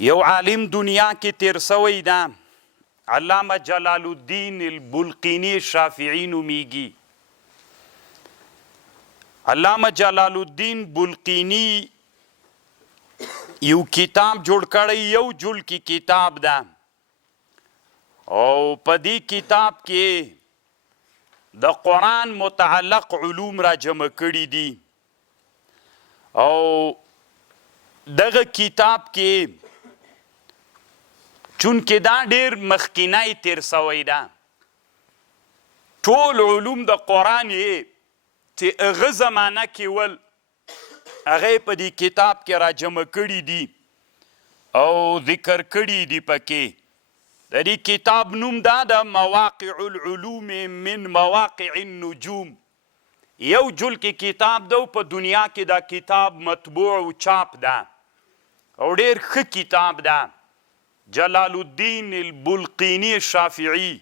یو عالم دنیا کې تیر سوی دا علامه جلال الدین البلقینی شافعی نومیږي. علامه جلال الدین بلقینی یو کتاب جوړ کړی، یو جل کی کتاب ده، او په دې کتاب کې د قرآن متعلق علوم را جمع کړي دي. او دغه کتاب کې چونکې دا ډېر مخکینی تیر سوی ده، ټول علوم د قرآن یې چې هغه زمانه کې ول هغه په دې کتاب کې را جمع کړي دي او ذکر کړي دي. پکې د دې کتاب نوم دا د مواقع العلوم من مواقع النجوم. یو جل کې کتاب ده، په دنیا کې دا کتاب مطبوع او چاپ ده او ډېر ښه کتاب ده. جلال الدین البلقینی شافعی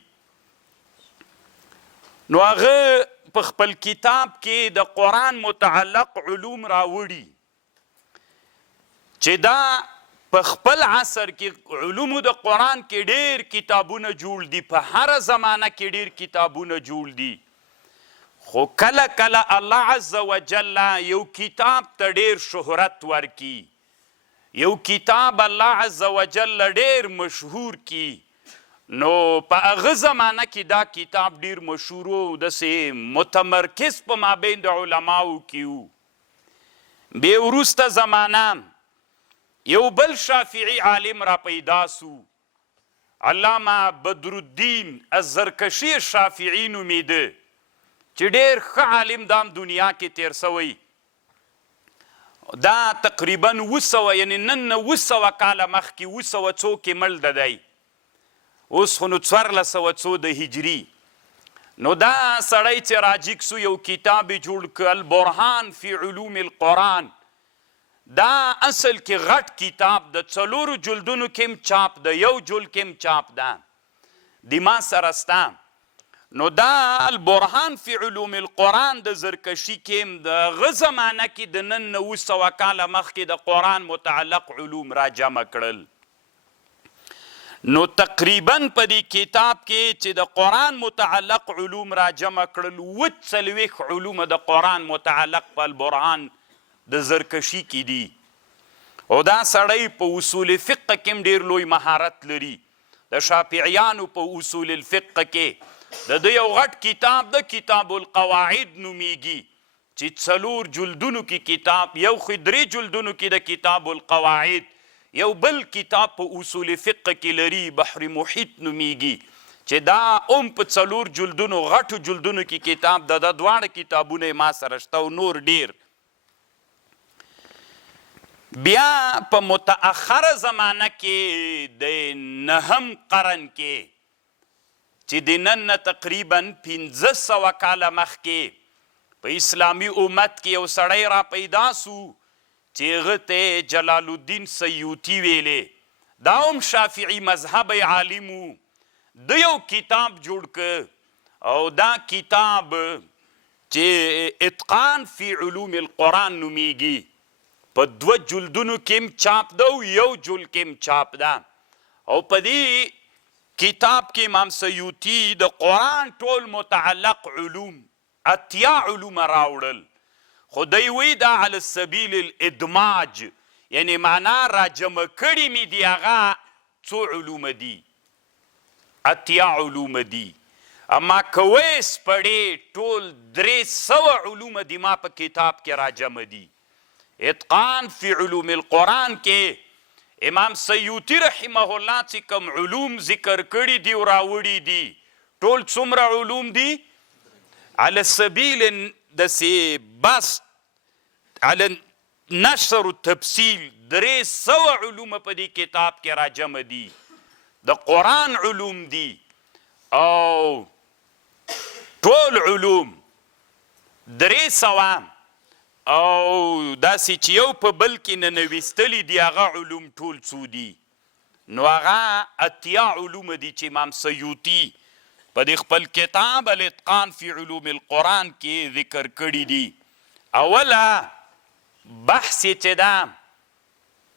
نو هغه په خپل کتاب کې د قرآن متعلق علوم راوړي چې دا په خپل عصر کې علومو د قرآن کې ډېر کتابونه جوړ دي، په هر زمانه کې ډېر کتابونه جوړ دي، خو کله کله الله عز وجل یو کتاب ته ډېر شهرت ورکي، یو کتاب الله عز وجل ډېر مشهور کی. نو په هغه زمانه کې دا کتاب ډېر مشهور و، داسې متمرکز په مابین د علماو کې و. بې وروسته زمانه یو بل شافعي عالم را پیدا سو، علامه بدرالدین الزرکشي شافعي نومیده، چې ډېر ښه عالم دام دنیا کې تیر سوی. دا تقریبا 200 یعنی نن 200 کاله مخکې 200 کې مړ ده دی، اوس خو نو 1400 د هجري. نو دا سړی چې راجیک سو یو کتاب یې جوړ کړ البرهان فی علوم القرآن. دا اصل کې غټ کتاب د 4 جلدونو کې هم چاپ ده، یو جلد کې هم چاپ ده، د ما سره سته. نو دا البرهان فی علوم القرآن د زرکشي کې هم د هغه زمانه کې د نن 900 کاله مخکې د قرآن متعلق علوم را جمع کړل. نو تقریبا په دې کتاب کې چې د قرآن متعلق علوم را جمع کړل 40 علوم د قرآن متعلق په البرهان د زرکشي کې دي. او دا سړی په اصول فقه کې هم ډېر لوی مهارت لري. د شافعیانو په اصول الفقه کې د یو غټ کتاب د کتاب القواعد نومیږي، چې 4 جلدونو کې کتاب، یو خو 3 جلدونو کې د کتاب القواعد، یو بل کتاب په اصول فقه کې لري بحر محیط نومیږي، چې دا په 4 جلدونو غټو جلدونو کې کتاب د دواړه کتابونه ما سره شته او نور ډیر. بیا په متأخره زمانه کې د 9م قرن کې چې د نن تقریبا 1500 کاله مخکې په اسلامي امت کې یو سړی را پیدا سو چې هغه ته جلال الدین سیوطي ویلې. دا هم شافعي مذهب عالم و، د یو کتاب جوړ که او دا کتاب چې اتقان فی علوم القرآن نومیږي، په 2 جلدونو کې هم چاپ ده او یو جلد کې هم چاپ ده. او په دې کتاب کې امام سیوطي د قرآن ټول متعلق علوم 80 علوم راوړل، خو دی وی دا علی سبیل الادماج، یعنی معنا را جمع کړي مې دي هغه څو علوم دي، 80 علوم دي. اما کویس پړې ټول 300 علوم دي ما په کتاب کې را جمع دي. اتقان فی علوم القرآن کې امام سیوطي رحمه الله چې کوم علوم ذکر کړي دي او راوړي دي، ټول څومره علوم دي؟ علی سبیل داسې بس علی نشر التفسیر 300 علوم په دې کتاب کې را جمع دي، د قرآن علوم دي او ټول علوم 300 او داسې چې یو په بل کې ننویستلي دي هغه علوم ټول څو دي؟ نو هغه 80 علوم دي چې امام سیوطي په دې خپل کتاب الاتقان فی علوم القرآن کې ذکر کړي دي. اوله بحث چې ده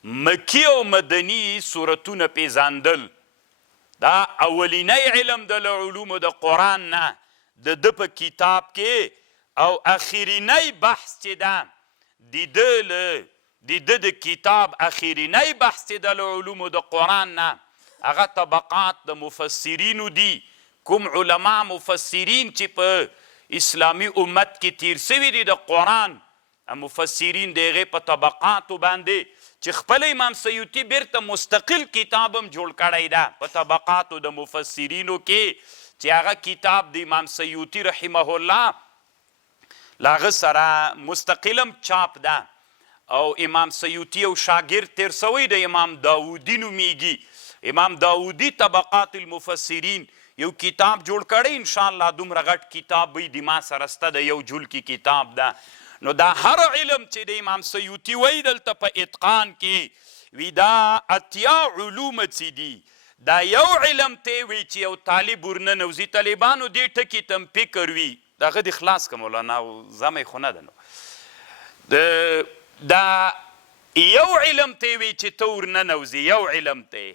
مکی او مدني سورتونه پیژندل دا اولینی علم د علومو د قرآن نه د ده په کتاب کې او اخرینی بحث چې ده د ده د کتاب اخرینی بحث چې د علومو د قرآن نه هغه طبقات د مفسرینو دي کوم علما مفسرین چې په اسلامي امت کې تیر سوي دي د قرآن مفسرین د هغې په طبقاتو باندې چې خپل امام سیوطي بیرته مستقل کتاب هم جوړ کړی ده په طبقاتو د مفسرینو کې چې هغه کتاب د امام سیوطي رحمه الله له هغه سره مستقل هم چاپ ده او امام سیوطي یو شاګرد تیر سوی د امام داودي نومیږي امام داودي طبقات المفسرین یو کتاب جوړ کړی انشاءالله دومره غټ کتاب وي د ما سره سته د یو جلد کې کتاب ده نو دا هر علم چې د امام سیوطي وایي دلته په اتقان کې وي دا اتیا علوم څه دي دا یو علم ته وي چې یو طالب ورننوځي طالبانو دې ټکي ته هم فکر وي دغه دې خلاص که مولانا زمی خو نه ده نو دا یو علم ته وي چې ته ورننوځي یو علم ته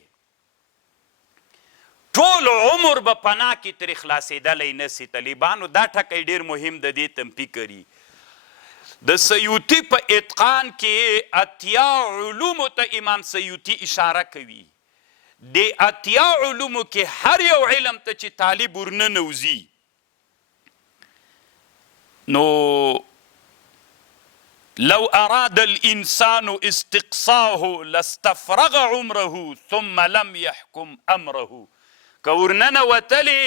ټول عمر به پناه کې ترې خلاصېدلی نسي طالبانو دا ټکی ډېر مهم د دې ته هم فکر وي د سیوطي په اتقان کې اتیا علومو ته امام سیوطي اشاره کوي د اتیا علومو کې هر یو علم ته چې طالب ورننوځي نو لو اراد الانسان استقصاه لاستفرغ عمره ثم لم يحكم امره که ورننوتلې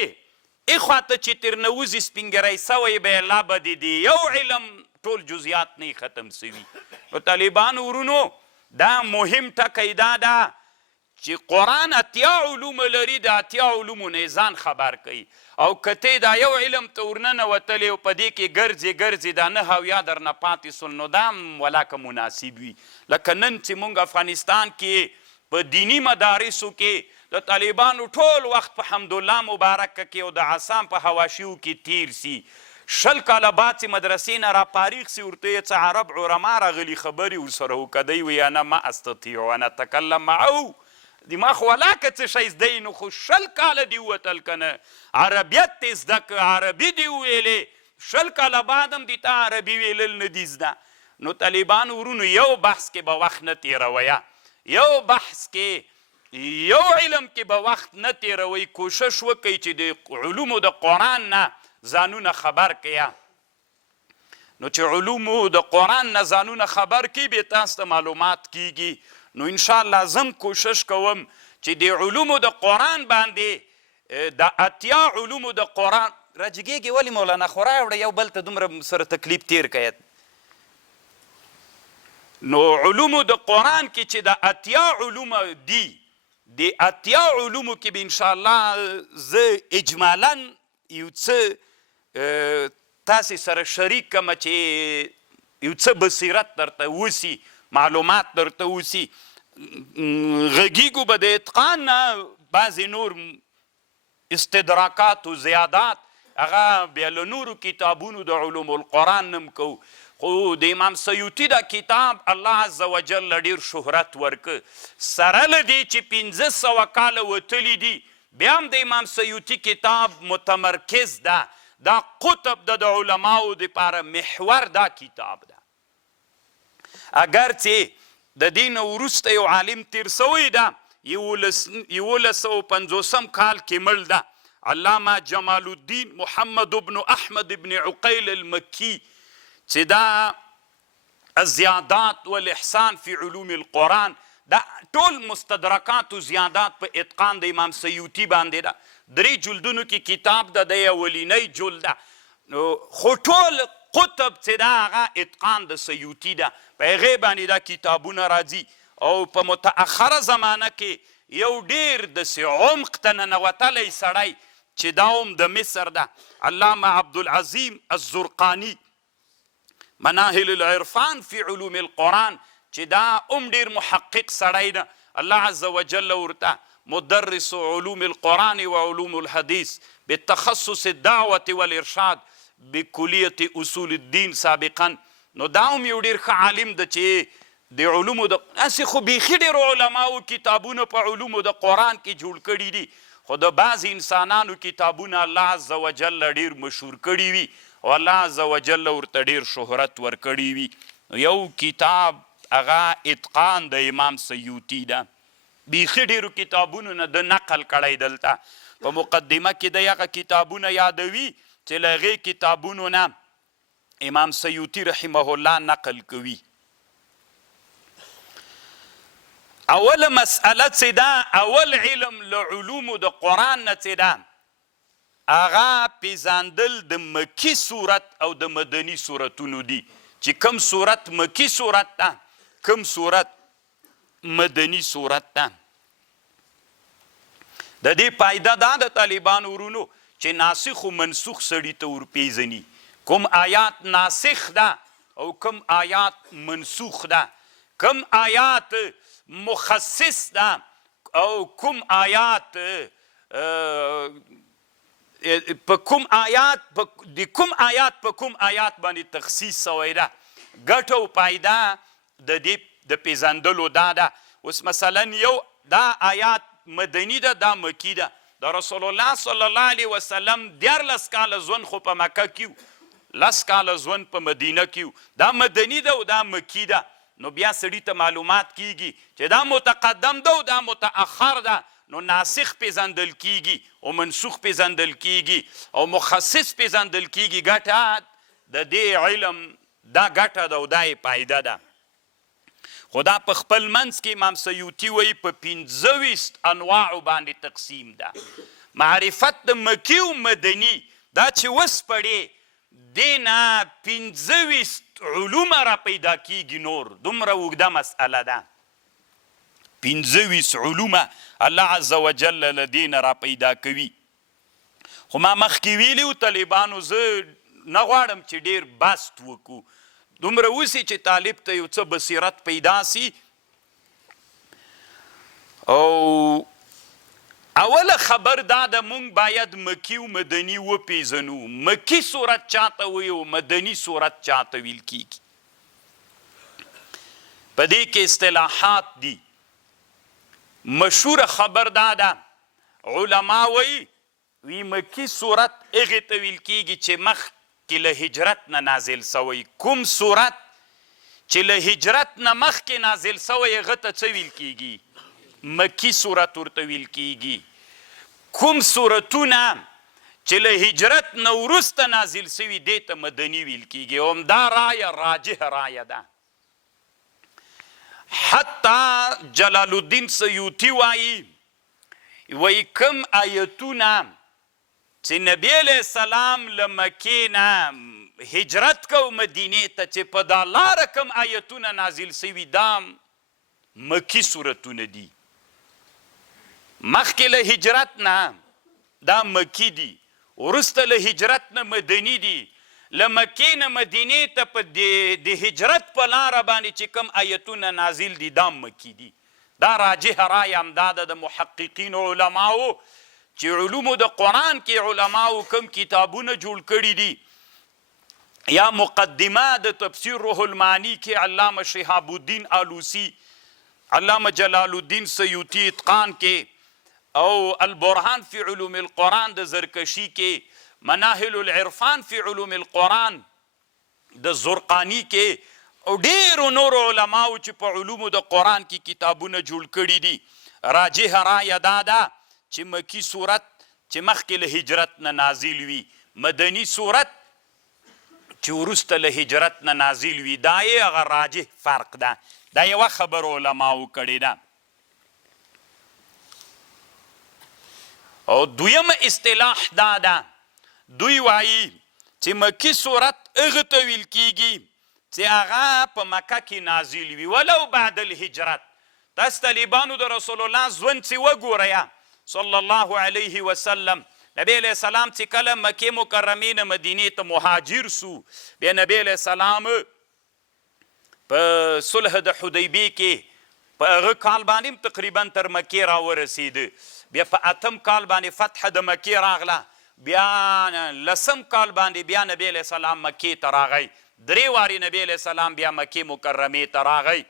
اخواته چې ترنوځي سپینګری سوی به الله به د یو علم ټول جزیات نه ختم سوي نو طالبانو ورونو دا مهم ټکی دا ده چې قرآن اتیا علوم لري د اتیا علومو نه ځان خبر کوي او که دا یو علم ته ورننوتلی او په دې کې ګرځې دا نه هویا درنه پاتې سول نو دا هم ولاکه مناسب وي لکه نن چې موږ افغانستان کې په دینی مدارسو کې د طالبانو ټول وخت په حمدالله مبارکه کې او د عصام په حواشیو کې تیر سي 20 کاله بعد چې مدرسې نه راپاریغ سي ورته یې څه عرب علما راغلي خبرې ورسره وکړی وي انا ما استطیع ان اتکلم معه د ما خو ولاکه څه شی زده نو خو 20 کاله دې ووتل که نه عربیت دې زده که عربي دې وویلې 20 کاله بعد هم دې ته عربي ویلل نه دي زده نو طالبانو ورونو یو بحث کې به وخت نه تېرویه یو بحث کې یو علم کې به وخت نه تېروئ کوشش وکئ چې د علومو د قرآن نه ځانونه خبر کړه نو چې علومو د قرآن نه ځانونه خبر کړي بیا تاسو ته معلومات کیږي نو انشاءالله زم کوشش کوم چې د علومو د قرآن باندې د اتیا علومو د قرآن راجګېږي ولې مولانا خو راوړه یو بل ته دومره سره تکلیف تیر کړی نو علومو د قرآن کې چې د اتیا علوم دي د اتیا علومو کې به انشاءالله زه اجمالا یو څه تاسې سره شریک کړمه چې یو څه بصیرت درته وسي معلومات درته وسي غږیږو به د اتقان نه بعضې نور استدراکات و زیادات هغه بیا له نورو کتابونو د علوم القرآن نم کوو خو د امام سیوطي دا کتاب الله عز وجل ډېر شهرت ورکه سره له دې چې 1500 کاله وتلي دي بیا هم د امام سیوطي کتاب متمرکز ده دا قطب ده د علماو دپاره محور دا کتاب ده اگر چې د دې نه وروسته یو عالم تیر سوی ده 1150 کال کې مړ ده علامه جمال الدین محمد بن احمد بن عقیل المکی چې دا الزیادات والاحسان فی علوم القرآن دا ټول مستدرکات و زیادات په اتقان د امام سیوطي باندې ده 3 جلدونو کې کتاب ده د اولینی جلد ده خو ټول قطب چې دا هغه اتقان د سیوطي ده په هغې باندې دا کتابونه راځي او په متأخره زمانه کې یو ډېر داسې عمق ته ننوتلی سړی چې دا هم د مصر ده علامه عبدالعظیم الزرقاني مناهل العرفان فی علوم القرآن چې دا هم ډېر محقق سړی ده الله عز وجل ورته مدرس علوم القرآن و علوم الحديث بالتخصص الدعوة والارشاد بکلیت اصول الدین سابقا نو دا هم یو ډېر ښه عالم ده چې د علومو هسې خو بیخي ډېرو علماو کتابونه په علومو د قرآن کې جوړ کړي دي، خو د بعضې انسانانو کتابونه الله عز وجل ډېر مشهور کړي وي او الله عز وجل ورته ډېر شهرت ورکړي وي. یو کتاب هغه اتقان د امام سیوطي ده، بیخي ډېرو کتابونو نه د نقل کړی دلته په مقدمه کې د هغه کتابونه یادوي چې له هغې کتابونو نه امام سیوطي رحمه الله نقل کوي. اول مسئله څه ده، اول علم له علومو د قرآن نه څه ده، هغه پیژندل د مکی سورت او د مدني سورتونو دي، چې کوم سورت مکی سورت ده، کوم سورت مدني سورت ده. د دې فایده دا د طالبانو ورونو چې ناسخ و منسوخ سړي ته ورپېژني، کوم آیات ناسخ ده او کوم آیات منسوخ ده، کوم آیات مخصص ده او کوم آیات په کوم آیات باندې تخصیص سوی ده. ګټه او فایده د دې د پیژندلو دا ده. اوس مثلا یو دا آیات مدني ده، دا مکی ده. د رسول الله صلی الله علیه وسلم 14 کاله ژوند خو په مکه کې و، 10 کاله ژوند په مدینه کې و. دا مدني ده او دا مکی ده. نو بیا سړي ته معلومات کیږي چې دا متقدم ده او دا متأخر ده، نو ناسخ پیژندل کیږي او منسوخ پیژندل کیږي او مخصص پیژندل کیږي. ګټه د دې علم دا ګټه ده او دا یې فایده ده. خو دا په خپل منځ کې امام سیوطي وایي په 25 انواعو باندې تقسیم ده. معرفت د مکی و مدني دا چې وسپړې دې نه 25 علوم را پیدا کیږي. نور دومره اوږده مسئله ده، 25 علوم الله عز وجل له دې نه را پیدا کوي. خو ما مخکې ویلي و طالبانو زه نه غواړم چې ډېر بست وکړو، دومره اوسي چې طالب ته یو څه بصیرت پیدا سي. او اوله خبر دا ده مونږ باید مکی و مدني وپیژنو. مکی سورت چاته وایي او مدني سورت چاته ویل کیږي. په دې کې اصطلاحات دي. مشهوره خبر دا ده علما وی مکی سورت هغې ته ویل کیږي چې مخکې له هجرت نه نازل سوی. کوم سورت چې له هجرت نه مخکې نازل سوی هغه ته څه ویل کیږي؟ مکی سورت ورته ویل کیږي. کوم سورتونه چې له هجرت نه وروسته نازل سوي دې ته مدني ویل کیږي. او همدا رایه راجح رایه ده. حتی جلال الدین سیوطي وایي کوم آیتونه چې نبی علیه السلام له مکې نه هجرت کو مدینې ته چې په دا لاره کوم آیتونه نازل سوي دا مکی سورتونه دي. مخکې له هجرت نه دا مکی دي، وروسته له هجرت نه مدني دي. له مکې نه مدینې ته په د هجرت په لاره باندې چې کوم آیتونه نازل دي دا مکی دي. دا راجح رایه همدا ده د محققینو علماو چې علومو د قرآن کې علماو کوم کتابونه جوړ کړي دي. یا مقدمه د تفسیر روح المعانی کې علامه شهاب الدین آلوسی، علامه جلال الدین سیوطي اتقان کې، او البرهان فی علوم القرآن د زرکشی کې، مناهل العرفان فی علوم القرآن د زرقانی کې، او ډیرو نورو علماو چې په علومو د قرآن کې کتابونه جوړ کړي دي. راجح رایه دا ده چې مکی صورت چې مخکې له هجرت نه نازل وي، مدني صورت چې وروسته له هجرت نه نازل وي، دا یې هغه راجح فرق ده. دا یوه خبر علماو کړې ده. او دویمه اصطلاح دا ده، دوی وایي چې مکی صورت هغه ته ویل کیږي چې هغه په مکه کې نازل وي ولو بعد الهجرت. تاسو طالبانو د رسول الله ژوند چې وګورئ صلی الله علیه وسلم، نبی علیه السلام چې کله مکې مکرمې نه مدینې ته مهاجر سو، بیا نبی علیه السلام په صلح د حدیبیې کې په هغه کال باندې تقریبا تر مکې راورسېده. بیا په 8م کال باندې فتح د مکې راغله. بیا 10م کال باندې بیا نبی علیه السلام مکې ته راغی. 3 وارې نبی علیه السلام بیا مکې مکرمې ته راغی.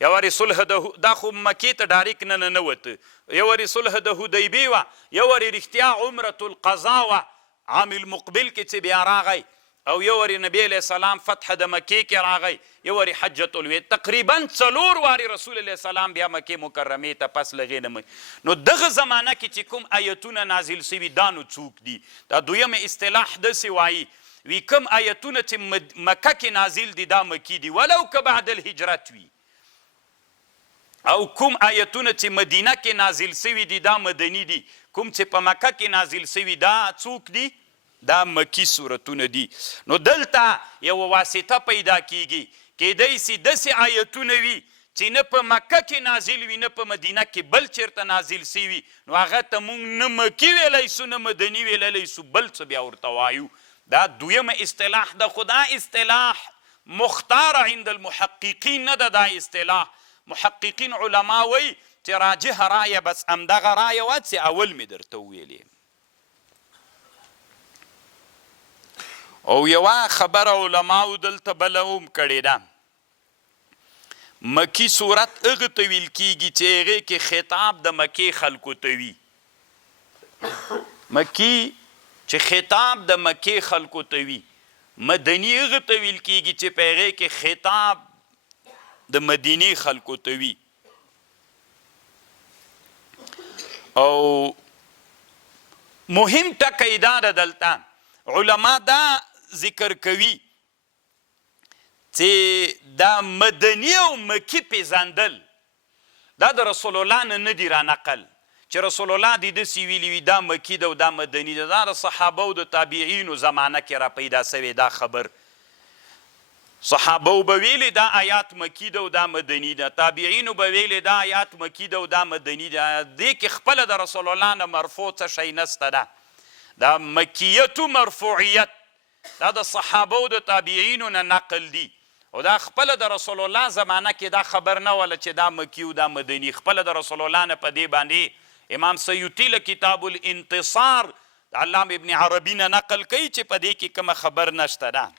یو وارې صلح دا خو مکې ته ډایرکټ نه ننوته، یو وارې صلح د حدیبې وه، یو وارې رښتیا عمرة القضا وه عام المقبل کې چې بیا راغی، او یو وارې نبی علیه السلام فتح د مکې کې راغی، یو وارې حجة الوداع، تقریبا 4 وارې رسول الله سلام بیا مکې مکرمې ته پس لغې نه. نو دغه زمانه کې چې کوم آیتونه نازل سوي دا نو څوک دي؟ دا دویمه اصطلاح داسې وایي وی کوم آیتونه چې مکه کې نازل دي دا مکی دي ولو که بعد الهجرت وي، او کوم آیتونه چې مدینه کې نازل سوي دي دا مدني دي، کوم چې په مکه کې نازل سوي دا څوک دي؟ دا مکی سورتونه دي. نو دلته یو واسطه پیدا کیږي، کیدای سي داسې آیتونه وي چې نه په مکه کې نازل وي نه په مدینه کې بل چېرته نازل سوي، نو هغه ته موږ نه مکي ویلی سو نه مدني ویلی سو، بل څه بیا ورته وایو. دا دویمه اصطلاح ده، خو دا اصطلاح مختاره عند المحققین نه ده. دا اصطلاح محققین علما وی چې راجحه رایه بس همدغه رایه وه چې اول مې درته وویلې. او یوه خبره علماو دلته بله هم کړې ده، مکی صورت هغه ته ویل کیږي چې هغې کې خطاب د مکې خلکو ته وي. مکی چې خطاب د مکې خلکو ته وي. مدني هغه ته ویل کیږي چې په هغې کې خطاب د مدینې خلکو ته وي. او مهم ټکی دا ده دلته علما دا ذکر کوي چې دا مدني او مکي پیژندل دا د رسول الله نه دي رانقل، چې رسول الله دې داسې ویلي وي دا مکي ده او دا مدني ده. دا د صحابه او د تابعینو زمانه کې را پیدا سوی دا خبر. صحابه به ویلي دا آیات مکی ده او دا مدني ده، تابعینو به ویلي دا آیات مکی ده او دا مدني ده. دې کې خپله د رسول الله نه مرفوع څه شی نسته ده. دا مکیت و مرفوعیت دا د صحابه او د تابعینو نه نقل دي، او دا خپله د رسول الله زمانه کې دا خبر نه وله چې دا مکی او دا مدني. خپله د رسول الله نه په دې باندې امام سیوطي له کتاب الانتصار د علامه ابن عربي نه نقل کوي چې په دې کې کومه خبر نشته ده.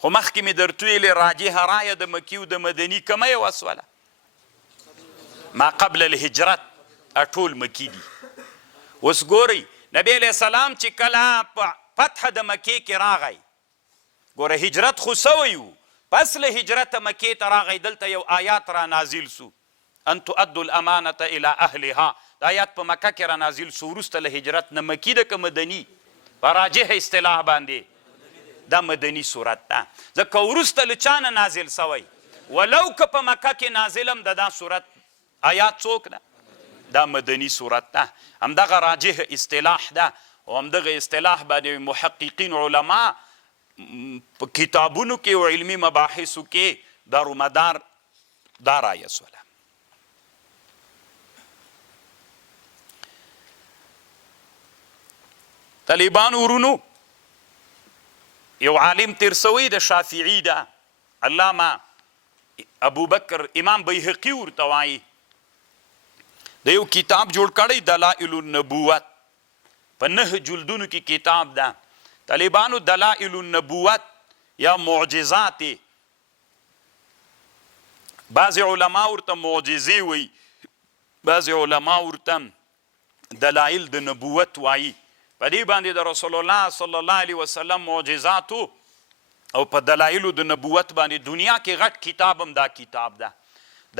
خو مخکې مې درته ویلې راجحه رایه د مکي او د مدني کومه یې وسوله؟ ما قبل الهجرت ټول مکي دي. اوس ګورئ نبی علیه السلام چې کله په فتح د مکې کې راغی، ګوره هجرت خو سوی و، پس له هجرته مکې ته راغی، دلته یو آیات را نازل سو ان تؤدوا الامانة الى اهلها. دا آیات په مکه کې را نازل سو، وروسته له هجرت نه مکي ده که مدني؟ په راجح اصطلاح باندې دا مدني صورت ده، ځکه وروسته له چا نه نازل سوی؟ ولو که په مکه کې نازلم د دا صورت آیات څوک ده؟ دا مدني صورت ده. همدغه راجح اصطلاح ده، او همدغه اصطلاح باندې محققین علما په کتابونو کې او علمي مباحثو کې دارومدار دا رایه سوله. طالبان ورونو یو عالم تیر سوی د شافعي ده، علامه ابوبکر امام بیهقي ورته وایي، د یو کتاب جوړ کړی دلائل النبوت، په 9 جلدونو کې کتاب ده. طالبانو دلائل النبوت یا معجزات، بعض علما ورته معجزې وایي، بعض علما ورته دلائل د نبوت وایي. په دې باندې د رسول الله صلی الله علیه وسلم معجزاتو او په دلائلو د نبوت باندې دنیا کې غټ کتاب هم دا کتاب ده،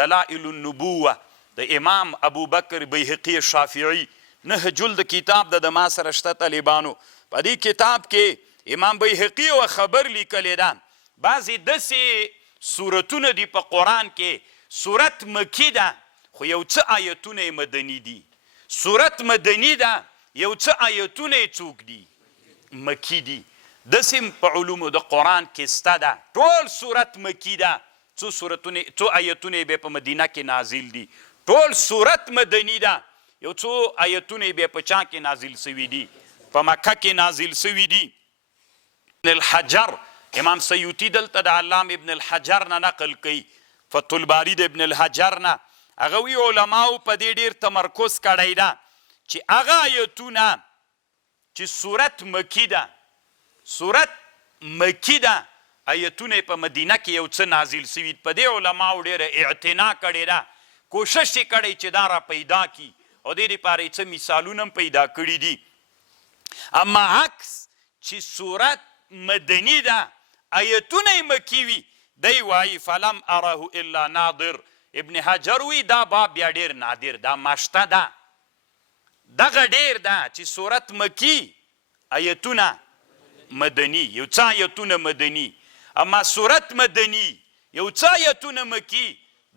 دلائل النبوه د امام ابوبکر بیهقي شافعي. 9 جلد کتاب ده، د ما سره شته طالبانو. په دې کتاب کې امام بیهقي یوه خبر لیکلی ده، بعضې داسې سورتونه دي په قرآن کې، سورت مکي ده خو یو څه آیتونه یې مدني دي، سورت مدني ده یو څه آیتونه یې څوک دي؟ مکي دي. داسې په علومو د قرآن کې سته ده، ټول سورت مکي ده، څو آیتونه یې بیا په مدینه کې نازل دي، ټول سورت مدني ده، یو څو آیتونه یې بیا په چا کې نازل سوي دي؟ په مکه کې نازل سوي دي. ابن الحجر امام سیوطي دلته د علامه ابن الحجر نه نقل کوي، فتح الباري د ابن الحجر نه. هغه وی علماو په دې ډېر تمرکز کړی ده چې هغه آیتونه چې سورت مکی ده، سورت مکی ده، آیتونه په مدینه کې یو څه نازل سوي په دې علماو ډېره اعتنا کړې ده کوشش یې کړی چې دا را پیدا کړي او دې دپاره یې څه مثالونه هم پیدا کړي دي اما عکس چې صورت مدني ده آیتونه یې مکي وي دی وایي فلم اره الا نادر ابن حجر وی دا باب بیا ډېر نادر دا مشته ده دغه ډېر ده چې صورت مکي آیتونه مدني یو څه آیتونه مدني اما صورت مدني یو څه آیتونه مکي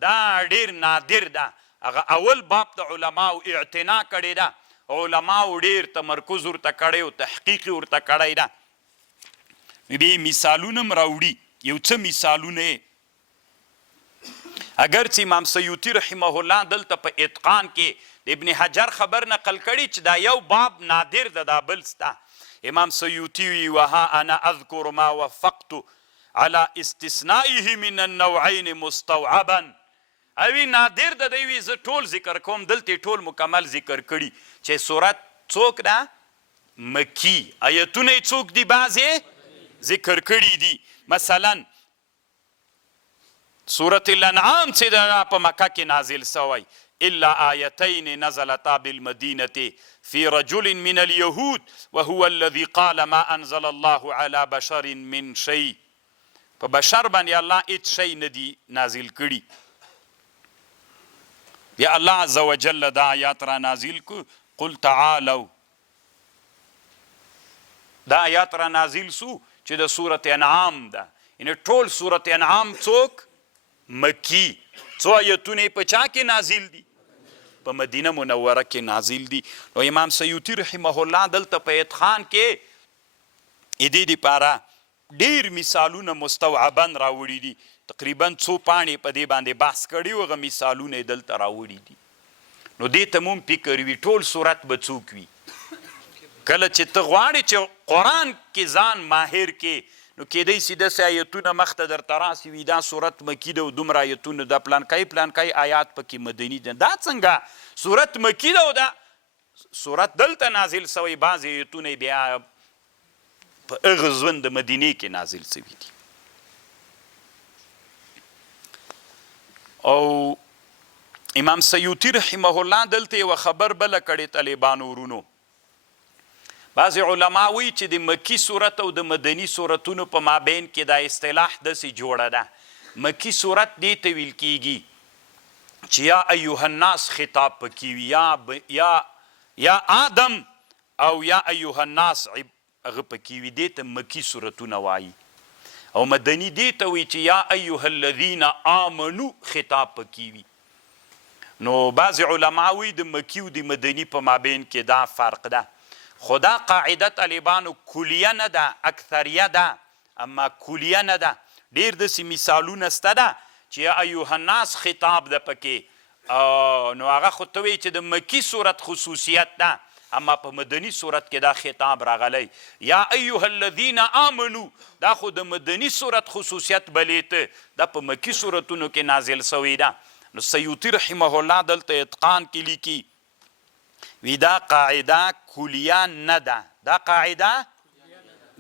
دا ډېر نادر ده هغه اول باب ته علماو اعتنا کړې ده علماو ډېر تمرکز ورته کړی او تحقیق ورته کړی ده دې مثالونه هم راوړي یو څه مثالونه اگر چې امام سیوطي رحمه الله دلته په اتقان کې د ابن حجر خبر نقل کړي چې دا یو باب نادر ده دا بل سته امام سیوطي وی وها انا اذكر ما وفقت على استثنائه من النوعين مستوعبا اوی نادر ده دی وی زه ټول ذکر کوم دلته ټول مکمل ذکر کړي چې صورت څوک ده مکی آیتونه څوک دي بعضې ذکر کړي دي مثلا سورة الانعام چې ده په مکه کې نازل سوی الا آیتین نزلتا بالمدینة في رجل من اليهود وهو الذي قال ما انزل الله على بشر من شيء په بشر باندې الله هیڅ شی نه دی نازل کړي یا الله عز وجل دا آیات را نازل کو قل تعالوا دا آیات را نازل سو چې د سورة انعام ده یعنی ټول سورة انعام څوک مکی څو آیتونه په چا کې نازل دي په مدینه منوره کې نازل دي نو امام سیوطي رحمه الله دلته په اتقان کې دې دپاره ډېر مثالونه مستوعبا راوړي دي تقریبا څو پاڼې په دې باندې بحث کړي و هغه مثالونه یې دلته راوړي دي نو دې ته مو فکر وي ټول صورت به څوک وي کله چې ته غواړې چې قرآن کې ځان ماهر کې نو کېدی سي داسې آیتونه مخته درته راسي وي دا صورت مکي ده او دومره آیتونه دا پلانکای آیات پکې مدني ده دا څنګه صورت مکي ده او دا صورت دلته نازل سوی بعضې آیتونه بیا په هغه ژوند د مدینې کې نازل سوي دي او امام سیوطي رحمه الله دلته یوه خبر بله کړې طالبانو ورونو بعضې علما وایي چې د مکي صورت او د مدني صورتونو په مابین کې دا اصطلاح داسې جوړه ده مکي صورت دې ته ویل کیږي چې یا ایها الناس خطاب پکې وي یا آدم او یا ایها الناس هغه پکې وي دې ته مکي صورتونه وایي او مدني دې ته وایي چې یا ایها الذین آمنو خطاب پکې وي نو بعضې علما وایي د مکي او د مدني په مابین کې دا فرق ده خدا قاعده طالبانو کلیه نه ده اکثریه ده اما کلیه نه ده ډېر داسې مثالونه سته ده چې یا ایها الناس خطاب ده پکې نو هغه خو ته وایي چې د مکي صورت خصوصیت ده اما په مدني صورت کې دا خطاب راغلی یا ایها الذین آمنو دا خو د مدني صورت خصوصیت بلیته دا په مکي صورتونو کې نازل سوی ده نو سیوطي رحمه الله دلته اتقان کې لیکي وی دا قاعده کلیه نه ده دا قاعده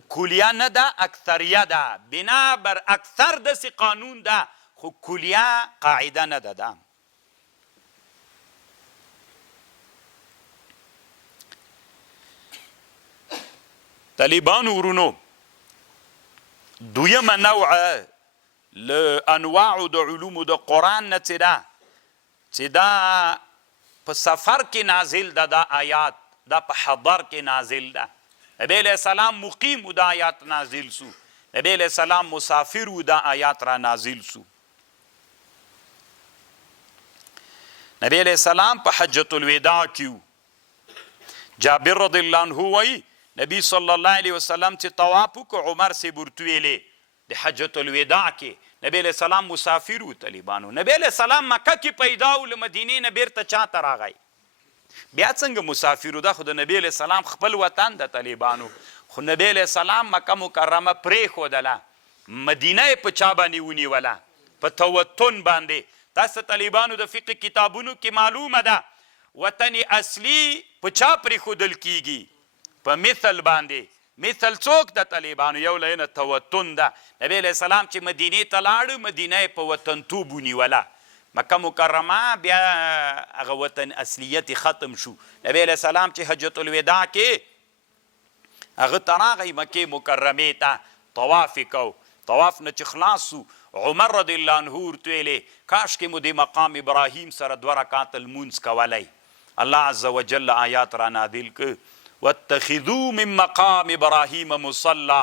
کلیه نه ده اکثریه ده بنا بر اکثر داسې قانون ده خو کلیه قاعده نه ده ده طالبانو ورونو دویمه نوعه له انواعو د علومو د قرآن نه چې دا په سفر کې نازل ده دا آیات دا په حضر کې نازل ده نبی علیہ السلام مقیم و دا آیات نازل سو نبی علیہ السلام مسافر و دا آیات را نازل سو نبی علیہ السلام په حجة الوداع کیو جابر رضی اللہ عنہ وی نبی صلی اللہ علیہ وسلم چې طواف وکړو عمر سے برتویلې د حجة الوداع کې نبی علیہ السلام مسافر و طالبانو نبی علیہ السلام مکه کې پیدا و له مدینې نه بیرته چاته راغی بیا څنګه مسافر و دا خو د نبی علیہ السلام خپل وطن د طالبانو خو نبی علیہ السلام مکه مکرمه پرېښودله مدینه یې په چا باندې ونیوله په توتن باندې تاسو طالبانو د فقه کتابونو کې معلومه ده وطن اصلي په چا پرېښودل کیږي په مثل باندې مثل څوک د طالبانو یو لینه توتن ده. نبی علیه السلام چې مدینې ته لاړ، مدینه یې په وطنتوب ونیوله. مکه مکرمه بیا هغه وطن اصلیت ختم شو. نبی علیه السلام چې حجة الوداع کې هغه ته راغی مکې مکرمې ته، طواف یې کو. طواف نه چې خلاص سو، عمر رضی الله عنه ورته ویلې کاش کې مو د مقام ابراهیم سره 2 رکعات لمونځ کولی. الله عز وجل آیات را نازل کړ، واتخذوا من مقام ابراهیم مصلا.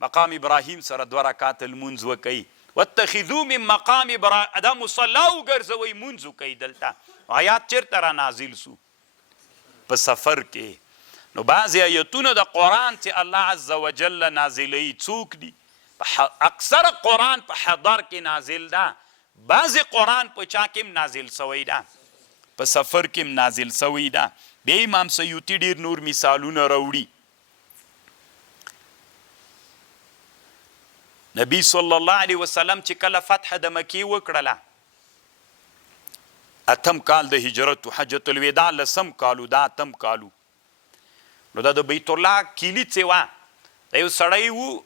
مقام ابراهیم سره 2 رکعات لمونځ وکئ. واتخذوا من مقام ابراهیم، دا مصلا وګرځوئ، مونځ وکئ. دلته آیات چېرته را نازل سو؟ په سفر کې. نو بعضې آیتونه د قرآن چې الله عز وجل نازلوي څوک دي؟ اکثر قرآن په حضر کې نازل ده، بعضې قرآن په چا کې نازل سوی ده؟ په سفر کې نازل سوی ده. بیا امام سیوطي ډېر نور مثالونه راوړي. نبی صلی الله علیه وسلم چې کله فتح د مکې وکړله، 8م کال د هجرت، حجة الوداع 10م کالو، دا 8م کالو. نو دا د بیت الله کیلي څه وه؟ دا یو سړی و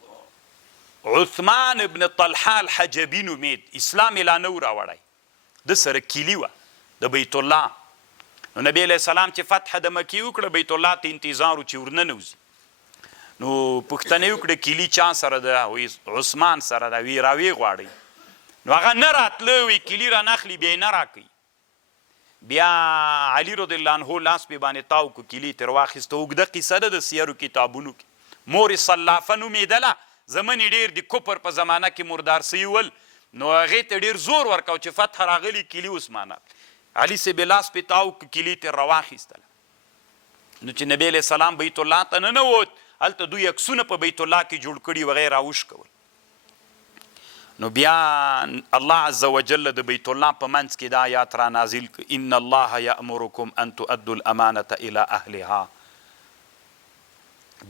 عثمان ابن طلحه الحجبي نومید، اسلام یې لا نه و راوړی، د سره کیلي وه د بیت الله. نو نبی علیه السلام چې فتح د مکې وکړه، بیت الله ته انتظار و چې ورننوځي. نو پوښتنه یې وکړه کیلي چا سره ده؟ وایي عثمان سره ده. وی راویې غواړئ؟ نو هغه نه راتله، وایي کیلي را نخلي بیا یې نه راکوي. بیا علي رضی الله عنه لاس پې باندې تاو کو، کیلي ترې واخیسته. اوږده قصه ده د سیرو کتابونو کې. مور صلافه نومېدله، زمن یې ډېر د کفر په زمانه کې مردار سوي ول. نو هغې ته ډېر زور ورکو چې فتح راغلي کیلي عثمانه. علي صاحب لاس پې تاو کو، کیلي ترې راواخیستله. نو چې نبی علیه السلام بیت الله ته ننوت، هلته دوی عکسونه په بیت الله کې جوړ کړي وغیره راوش کول. نو بیا الله عز وجل د بیت الله په منځ کې دا آیات را نازل کړ، ان الله یأمرکم ان تؤدوا الامانة الى اهلها.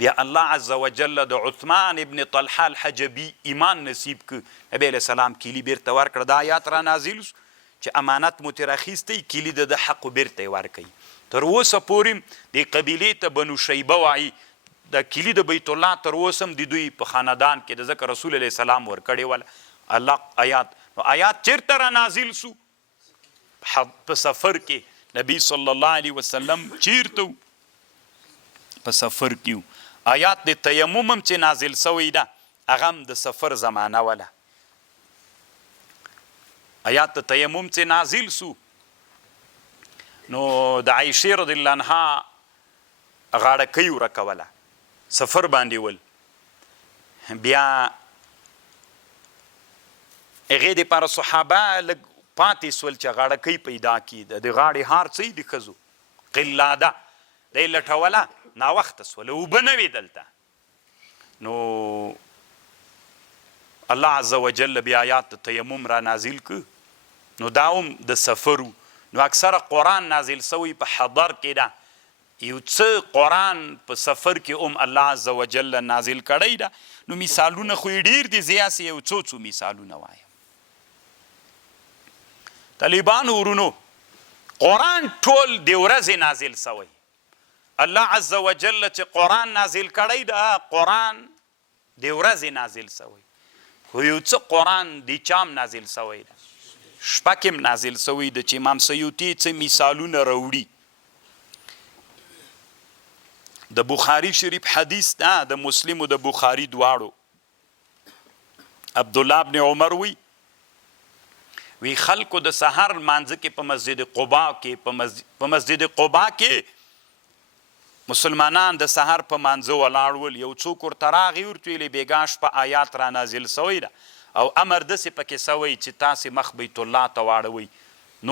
بیا الله عز وجل د عثمان ابن طلحه الحجبي ایمان نصیب کړ. نبی علیه السلام کیلي بیرته ورکړه. دا آیات را نازل شو چې امانت مو ترې اخیستی، کیلي د حق بیرته یې ورکوي. تر اوسه پورې د قبیلې ته بنو شیبه وایي، د کیلي د بیت الله تر اوسه هم د دوی په خاندان کې د ځکه رسول علیه السلام ورکړې وله الله آیات. نو آیات چېرته را نازل سو؟ په سفر کې. نبی صلی الله علیه وسلم چیرته و؟ په سفر کې و. آیات د تیمم هم چې نازل سوی ده، هغه هم د سفر زمانه وله. آیات د تیمم چې نازل سو، نو د عایشې رضی الله عنها غاړکۍ ورکوله، سفر باندې ول. بیا هغې دپاره صحابه لږ پاتې سول چې غاړکۍ پیدا کړي. د غاړې هار څه د ښځو قلاده، دی لټوله، ناوخته سوله، اوبه نه وې دلته. نو الله عز وجل بیا آیات د تیمم را نازل کړ. نو دا هم د سفر و. نو اکثره قرآن نازل سوی په حضر کې ده. یو څه قرآن په سفر کې هم الله عز وجل نازل کړی ده. نو مثالونه خو یې ډېر دي، زیاسې یو څو مثالونه وایم. طالبانو ورونو، قرآن ټول د ورځې نازل سوی. الله عز وجل چې قرآن نازل کړی ده، قرآن د ورځې نازل سوی. خو یو څه قرآن د چام نازل سوی ده، شپه کې هم نازل سوی ده، چې امام سیوطي څه مثالونه راوړي. د بخاري شریف حدیث ده، د مسلم او د بخاري دواړو. عبدالله ابن عمر وی خلکو د سحر لمانځه کې په مسجد قبا کې په مسجد قبا کې مسلمانان د سحر په مانځه ولاړ ول. یو څوک ورته راغی، ورته ویلې بېګا شپه آیات را نازل سوی ده او امر داسې پکې سوی چې تاسې مخ بیت الله ته واړوئ،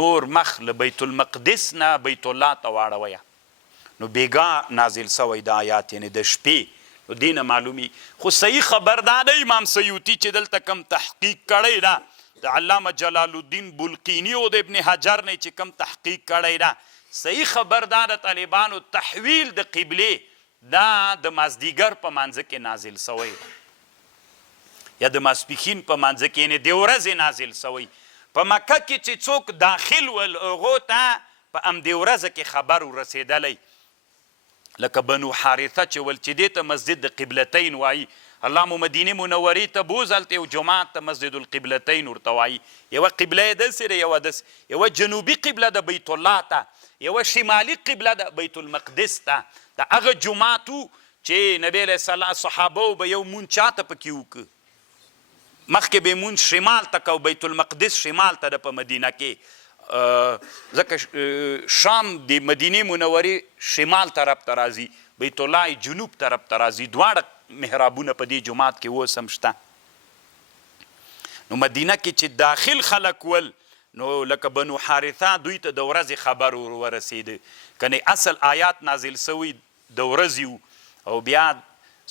نور مخ له بیت المقدس نه بیت الله ته واړوئ. نو بېګا نازل سوی د آیات، یعنې د شپې. نو دې نه معلومي. خو صحیح خبر دا ده امام سیوطي چې دلته کم تحقیق کړی ده، د علامه جلال الدین بلقیني او د ابن حجر نه چې کم تحقیق کړی ده، صحیح خبر دا د طالبانو تحویل د قبلې دا د مازدیګر په مانځه کې نازل سوی ده، یا د ماسپښین په مانځه کې، یعنې د ورځې نازل سوی. په مکه کې چې څوک داخل ول، هغو ته په همدې ورځه کې خبر ورسېدلی. لکه بنو حارثه چې ول چې دې ته مسجد د قبلتین وایي، الله مو مدینې منورې ته بوز، هلته یو جومات ته مسجد القبلتین ورته وایي. یوه قبله یې داسې ده، یوه داسې، یوه جنوبي قبله د بیت الله ته، یوه شمالي قبله د بیت المقدس ته. د هغه جومات و چې نبی علیه السلام صحابو به یو مونځ چاته پکې وکړه، مخکې به یې مونځ شمال ته کو، بیت المقدس شمال ته ده په مدینه کې، ځکه شام د مدینې منورې شمال طرف ته راځي، بیت الله جنوب طرف ته راځي. دواړه محرابونه په دې جومات کې اوس هم شته. نو مدینه کې چې داخل خلک ول، نو لکه بنو حارثه دوی ته د ورځې خبر ورسېده، کنې اصل آیات نازل سوی د ورځې و، او بیا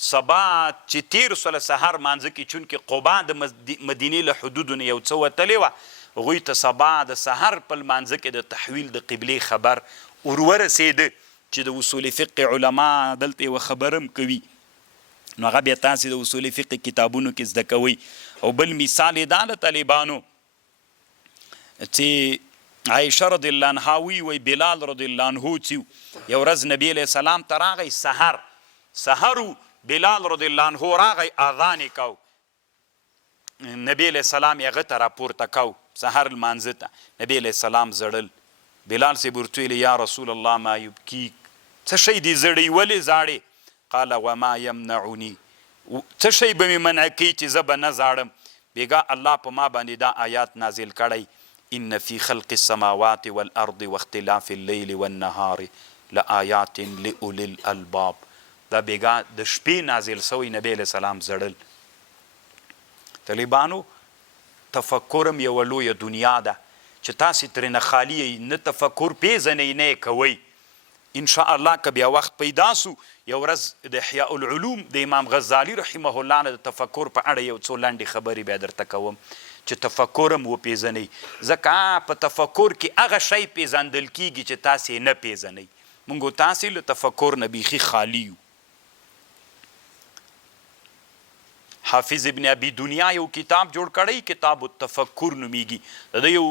سبا چې تیر سوله سهار مانځه کې، چونکې قبا د مدینې له حدودو نه یو څه وتلې وه، هغوی ته سبا د سهار په لمانځه کې د تحویل د قبلې خبر ورورسېده، چې د اصول فقه علما دلته یوه خبره هم کوي. نو هغه بیا تاسې د اصول فقه کتابونو کې زده کوئ. او بل مثال یې دا د طالبانو چې عایشه رضی الله عنها وی بلال رضی الله عنه چې یو ورځ نبی علیه السلام ته راغی، سحر بلال رضی الله عنه راغی، اذان یې کو، نبی علیه السلام یې هغه ته راپورته کو سحر لمانځه ته. نبی علیه السلام زړل، بلال صاحب ورته ویلې یا رسول الله ما یبکیک، څه شی دې زړی، ولې زاړې؟ قال وما یمنعنی، څه شی به مې منع کوي چې زه به نه زاړم؟ بیګا الله په ما باندې دا آیات نازل کړی، ان فی خلق السماوات والارض واختلاف اللیل والنهار لآیات لأولی الالباب. دا بیګا د شپې نازل سوی. نبی علیه السلام زړل. طالبانو تفکرم یوه لویه دنیا ده چې تاسې ترېنه خالي یئ، نه تفکر پیژنئ نه یې کوئ. انشاءالله که بیا وخت پیدا سو، یو ورځ د احیاء العلوم د امام غزالی رحمه الله نه د تفکر په اړه یو څو لنډې خبرې بیا درته کوم چې تفکر هم وپېژنئ. ځکه په تفکر کې هغه شی پیژندل کیږي چې تاسې نه پیژنئ. موږ تاسې له تفکر نه بیخي خالي یو. حافظ ابن ابي دنیا یو کتاب جوړ کړی، کتاب التفکر نومیږي. د ده یو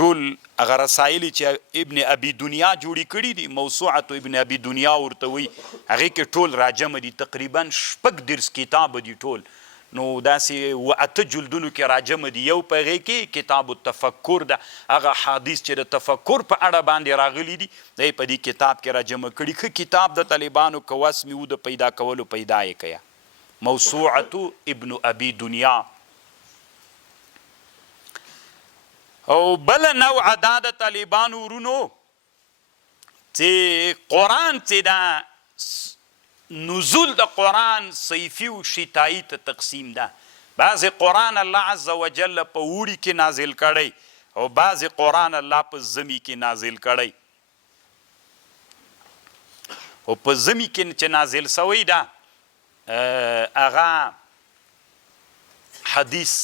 ټول هغه رسایل چې ابن ابي دنیا جوړې کړي دي، موضوعاتو ابن ابي دنیا ورته وایي، هغې کې ټول راجمع دي، تقریبا 6 کتاب دي ټول. نو داسې 8 جلدونو کې راجمع دي. یو په هغې کې کتاب التفکر ده، هغه حدیث چې د تفکر په اړه باندې راغلي دي دی په دې کتاب کې راجمع کړي. ښه کتاب د طالبانو که وس مې و د پیدا کولو پیدا یې کیا، موضوعاتو ابن ابي دنیا. او بل نوع دا د طالبانو ورونو چې قرآن چې دا نزول د قرآن صیفي و شتایي ته تقسیم ده. بعضې قرآن الله عز وجل په اوړي کې نازل کړی، او بعضې قرآن الله په ژمي کې نازل کړی. او په ژمي کې چې نازل سوی ده هغه حدیث،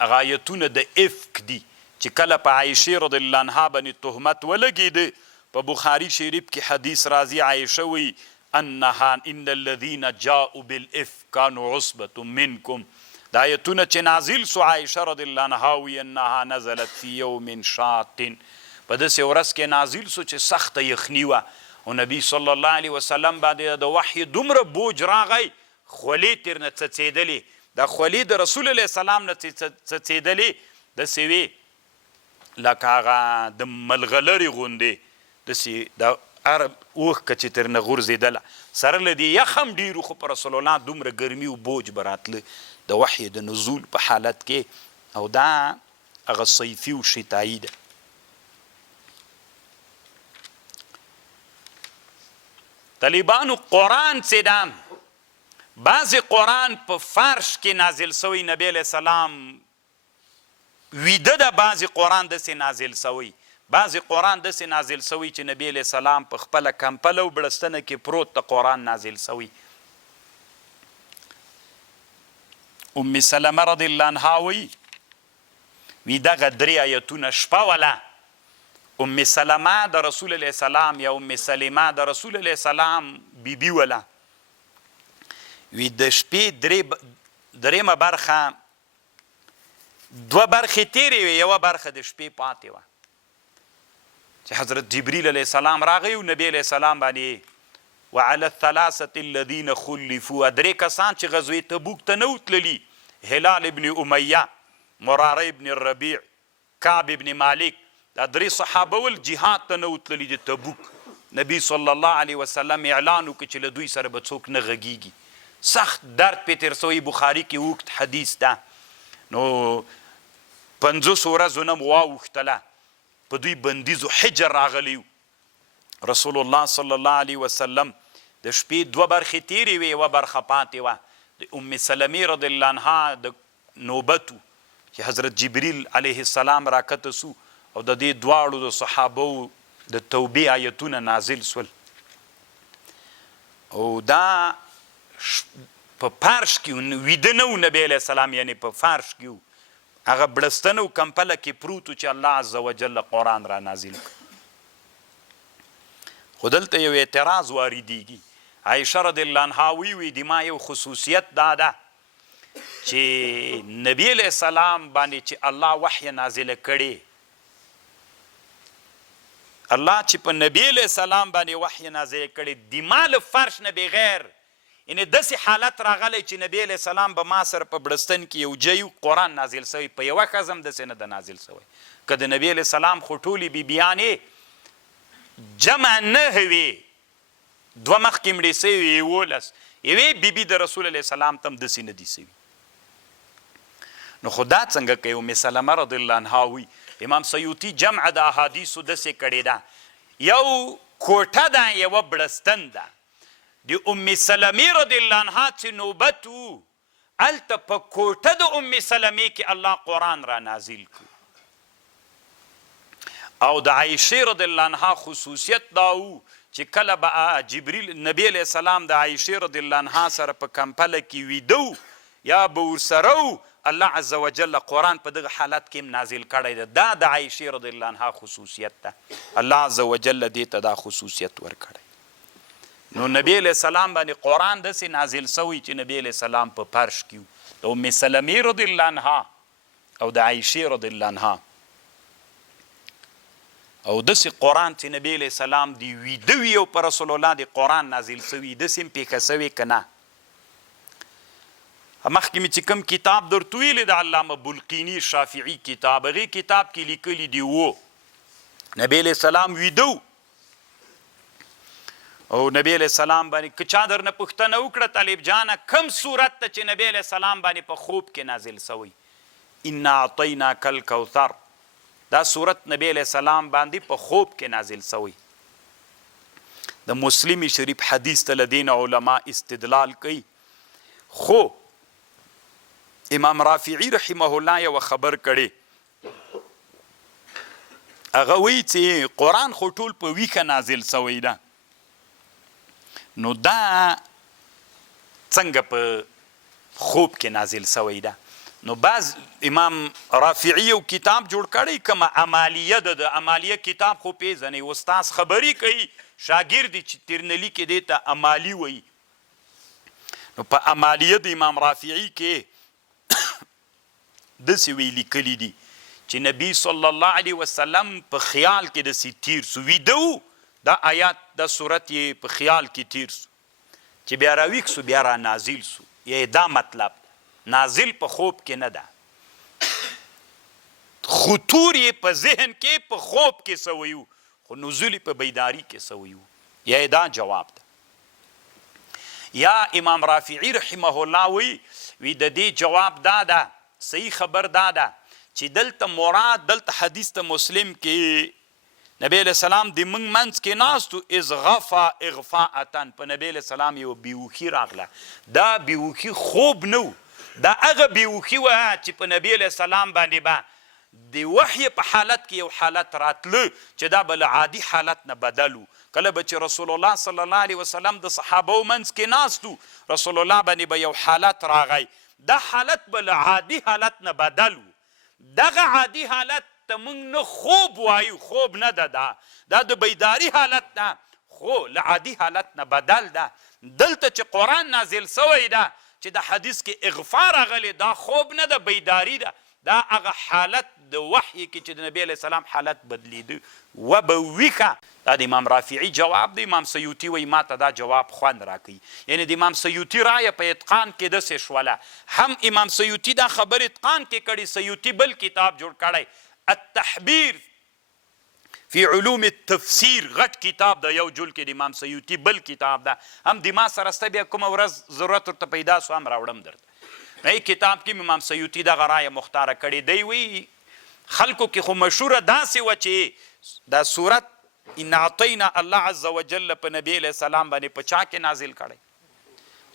هغه آیتونه د افک دي چې کله په عایشې رضی الله عنها باندې تهمت ولګېده. په بخاري شریف کې حدیث راځي، عایشه وی انها ان الذین جاءوا بالافک کانوا عصبة منکم. دا آیتونه چې نازل سو، عایشه رضی الله عنها وی انها نزلت فی یوم شات، په داسې ورځ کې نازل سو چې سخته یخني وه، او نبی صلی الله علیه وسلم باندې د وحی دومره بوج راغی، خولې ترنه څڅېدلې. دا خولې د رسول علیه السلام نه څڅېدلې، داسې وې لکه هغه د ملغلرې غوندې، داسې د عرب اوښکه چې ترنه غورځېدله. سره له دې یخ هم ډېر، خو په رسول الله دومره ګرمي و بوج به راتله د وحی د نزول په حالت کې. او دا هغه صیفي و شتایي ده. طالبانو قرآن چې ده، بعضې قرآن په فرش کې نازل سوی، نبی علیه السلام ویده ده. بعضې قرآن داسې نازل سوی، بعضې قرآن داسې نازل سوی چې نبی علیه السلام په خپله کمپله او بړستنه کې پروت ته قرآن نازل سوی. ام سلمه رضی الله عنها وی دغه 3 آیتونه شپه وله. ام سلمه د رسول علیه السلام یا ام سلمه د رسول علیه السلام بیبي وله. وی د شپې 3مه برخه، 2 برخې تیرې وې، یوه برخه د شپې پاتې وه، چې حضرت جبریل علیه السلام راغی او نبی علیه السلام باندې وعلى الثلاثه الذين خلفوا. درې کسان چې غزوې تبوک ته نه وتللي، هلال ابن امیه، مراره ابن الربیع، کعب ابن مالک، دا درې صحابه ول جهاد ته نه وتللي د تبوک. نبی صلی الله علیه وسلم اعلان وکړ چې له دوی سره به څوک نه غږیږي. سخت درد پې تېر سوی، بخاري کې اوږد حدیث ده. نو 50 ورځو نه مو واوښتله، په دوی بندیزو حجر راغلی و. رسول الله صلی الله علیه وسلم د شپې 2 برخې تیرې وې، یوه برخه پاتې وه. د ام سلمې رضی الله عنها د نوبت و چې حضرت جبریل علیه السلام راکته سو او د دې دواړو د صحابو د توبې آیتونه نازل سول. او دا په فرش کې ویده نه و نبی علیه السلام، یعنی په فرش کې و، هغه بړستنه و کمپله کې پروت و چې الله عز وجل قرآن را نازل کړ. خو دلته یو اعتراض واردېږي. عایشه رضی الله عنها وی د ما یو خصوصیت دا ده چې نبی علیه السلام باندې چې الله وحی نازله کړې، الله چې په نبی علیه السلام باندې وحی نازله کړې، د ما له فرش نه بغیر یعنې داسې حالت راغلی چې نبی علیه السلام به ما سره په بړستن کې یو جی قرآن نازل سوی، په یوه ښځه هم داسې نه ده نازل سوی. که د نبی علیه السلام خو ټولې بیبیانې جمع نه وې، 2 مخکې مړې سوي 11، یوې بیبي د رسول علیه السلام ته هم داسې نه دي سوي. نو خو دا څنګه کوي؟ ام سلمه رضی الله عنها وی امام سیوطي جمع د احادیثو داسې کړې ده، یو کوټه ده، یوه بړستن ده. د ام سلمې رضی الله عنها چې نوبت و، هلته په کوټه د ام سلمې کې الله قرآن را نازل کړ. او د عایشې رضی الله عنها خصوصیت دا و چې کله به جبریل نبی علیه السلام د عایشې رضی الله عنها سره په کمپله کې ویده و یا به ورسره و، الله عز وجل قرآن په دغه حالت کې هم نازل کړی ده. دا د عایشې رضی الله عنها خصوصیت ده، الله عز وجل دې ته دا خصوصیت ورکړی. نو نبی علیه السلام باندې قرآن داسې نازل سوی چې نبی علیه السلام په فرش کې و، د ام سلمې رضی الله عنها او د عایشې رضی الله عنها. او داسې قرآن چې نبی علیه السلام دی ویده وي او په رسول الله دی قرآن نازل سوي، داسې هم پېښه سوې که نه؟ مخکې مې چې کوم کتاب درته ویلی د علامه بلقیني شافعي کتاب، هغې کتاب کې لیکلي دي و نبی علیه السلام ویده و او نبی علیه السلام باندې که چا درنه پوښتنه وکړه طالب جانه کوم سورت ته چې نبی علیه السلام باندې په خوب کې نازل سوی، انا اعطیناک الکوثر، دا سورت نبی علیه السلام باندې په خوب کې نازل سوی. د مسلم شریف حدیث ته له دې نه علما استدلال کوي. خو امام رافعي رحمه الله یو خبر کړي، هغه وایي چې قرآن خو ټول په ویښه نازل سوی ده، نو دا څنګه په خوب کې نازل سوی ده؟ نو بعض امام رافعي یو کتاب جوړ کړی کومه عمالیه ده، د عمالیه کتاب خو پیژنئ، استاذ خبرې کوي، شاګرد چې ترنلي کې دی ته عمالي وایي. نو په عمالیه د امام رافعي کې داسې وی لیکلي دي چې نبی صلی الله علیه وسلم په خیال کې داسې تیر سو، ویده و، دا آیات دا صورت یې په خیال کې تیر سو چې بیا راویښ سو، بیا را نازل سو. یا دا مطلب نازل په خوب کې نه ده، خطور یې په ذهن کې په خوب کې سوی و، خو نزول په بیداری کې سوی و. یا دا جواب ده. یا امام رافعي رحمه الله وی د دې جواب دا ده، صحیح خبر دا ده چې دلته مراد دلته حدیث ته مسلم کې نبی علیہ السلام د موږ منځ کې ناست و، اذ غفا اغفاءتن، په نبی علیہ السلام یو بیوخي راغله. دا بیوخي خوب نه و، دا هغه بیوخي وه چې په نبی علیہ السلام باندې به د وحی په حالت کې یو حالت راتله چې دا به له عادي حالت نه بدل و. کله به چې رسول الله صلی الله علیه وسلم د صحابو منځ کې ناست و، رسول الله باندې به یو حالت راغی، دا حالت به له عادي حالت نه بدل و. دغه عادي حالت ته موږ نه خوب وایو، خوب نه ده، دا د بیداری حالت ده، خو له عادي حالت نه بدل ده. دلته چې قرآن نازل سوی ده چې د حدیث کې اغفا راغلی، دا خوب نه ده، بیداری ده. دا هغه حالت د وحی کې چې د نبی علیه السلام حالت بدلیده و به وي ښه. دا د امام رافعي جواب دی. امام سیوطي وایي ما ته دا جواب خوند راکوي. یعنې د امام سیوطي رایه په اتقان کې داسې شوله. هم امام سیوطي دا خبر اتقان کې کړي. سیوطي بل کتاب جوړ کړی التحبیر فی علوم التفسیر، غټ کتاب د یو جل کې د امام سیوطي بل کتاب ده. هم د ما سره سته بیا کومه ورځ ضرورت ورته پیدا سو هم راوړم درته. ای کتاب کې امام سیوطي دغه رایه مختاره کړې. دی وی خلکو کې خو مشهوره داسې وه چې دا سورت ان اعطینا الله عز وجل په نبی علیه السلام باندې په چا کې نازل کړی؟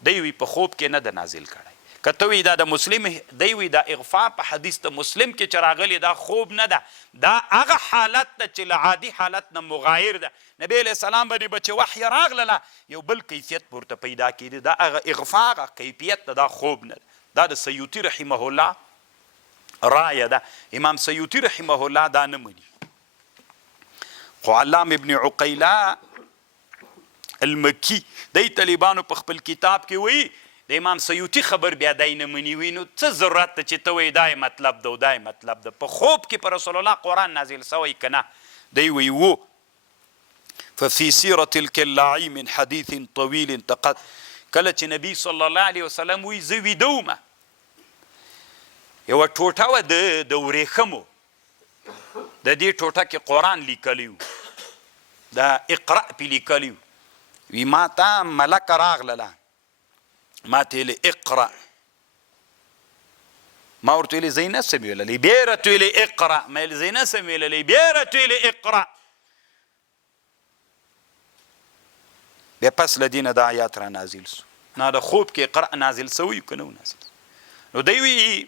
دی وی په خوب کې نه ده نازل کړی. که ته وی دا د مسلم، دی وی دا اغفا په حدیث د مسلم کې چې راغلی دا خوب نه ده، دا هغه حالت ده چې له عادي حالت نه مغایر ده. نبی علیه السلام باندې به چې وحی راغله یو بل کیفیت ورته پیدا کېده. دا هغه اغفا هغه کیفیت ده، دا خوب نه ده. دا د سیوطي رحمه الله رایه ده. امام سیوطي رحمه الله دا نه مني. خو علام ابن عقیله المکی دی طالبانو په خپل کتاب کې وایي د امام سیوطي خبر بیا دی نه مني. وي نو څه ضرورت ده چې ته وایي دا مطلب ده او دا مطلب ده؟ په خوب کې په رسول الله قرآن نازل سوی که نه؟ دی وایي و ففي سیرة الکلاعي من حدیث طویل تقد. کله چې نبی صلی الله علیه وسلم وایي زه ویده ومه، یوه ټوټه وه د ورېښمو، د دې ټوټه کې قرآن لیکلی و، دا اقرأ پې لیکلی و. وی ما ته ملکه راغلله، ما ته ویلې اقرأ. ما ورته ویلې زه یې نسم ویللی. بیا یې راته ویلې اقرأ. ما ویلې زه یې نسم ویللی. بیا یې راته ویلې اقرأ. بیا پس له دې نه دا آیات را نازل سو. نه د خوب کې اقرأ نازل سوی که نه و نازل؟ نو دی وی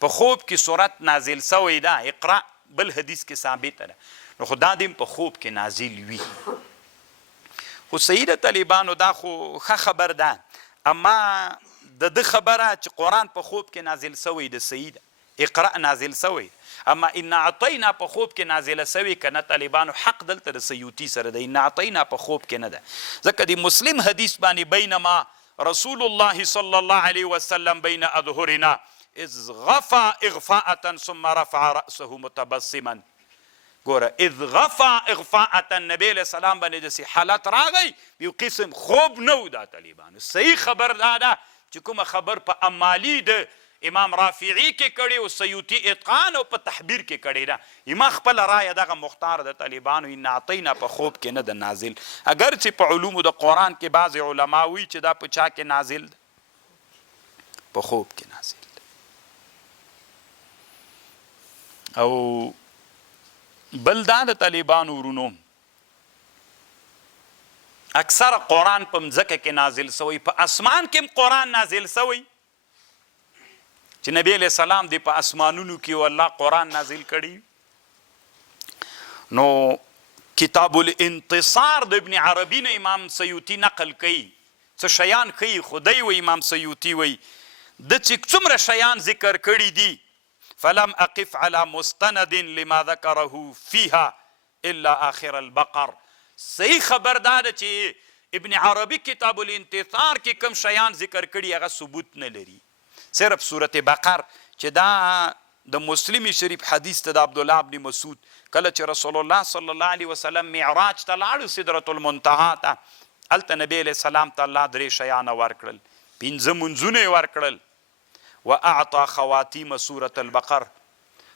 په خوب کې سورت نازل سوی ده، اقرأ بل حدیث کې ثابته ده. نو خو دا دیم په خوب کې نازل وي. خو صحیح ده طالبانو دا خو ښه خبر ده، اما د ده خبره چې قرآن په خوب کې نازل سوی ده صحیح ده، اقرأ نازل سوی. اما ان اعطینا په خوب کې نازله سوی که نه؟ طالبانو حق دلته د سیوطي سره ده. ان اعطینا په خوب کې نه ده، ځکه د مسلم حدیث باندې بینما رسول الله صلی الله علیه وسلم بین اظهرنا اذ غفا اغفاءة ثم رفع رأسه متبسما. ګوره اذ غفا اغفاءة، نبی علیہ السلام باندې داسې حالت راغی یو قسم خوب نه و. دا طالبانو صحیح خبر دا ده چې کومه خبر په امالی د امام رافعي کې کړي او سیوطي اتقان او په تحبیر کې کړي ده. ما خپل رایه دغه مختار ده طالبانو. ان اعطینا په خوب کې نه ده نازل، اگر چې په علومو د قرآن کې بعض علما وایي چې دا په چا کې نازل ده؟ په خوب کې نازل. او بل دا د طالبانو ورونو اکثر قرآن په مځکه کې نازل سوی، په اسمان کې هم قرآن نازل سوی چې نبی علیہ السلام دی په اسمانونو کې و الله قرآن نازل کړي. نو کتاب الانتصار د ابن عربی نه امام سیوطي نقل کوي څه شیان کوي. خدای و امام سیوطي وی د چې څومره شیان ذکر کړي دي فلم اقف على مستند لما ذكره فيها الا آخر البقر. صحیح خبر دا ده چې ابن عربی کتاب الانتصار کې کم شیان ذکر کړي هغه ثبوت نه لري، صرف سورت بقر چې دا د مسلم شریف حدیث ته د عبدالله ابن مسعود کله چې رسول الله صلی الله علیه وسلم معراج ته لاړو سدرة المنتهى ته، هلته نبی علیه السلام ته الله 3 شیان ورکړل، 5 منځونه یې ورکړل. واعطى خواتیم سورة البقر،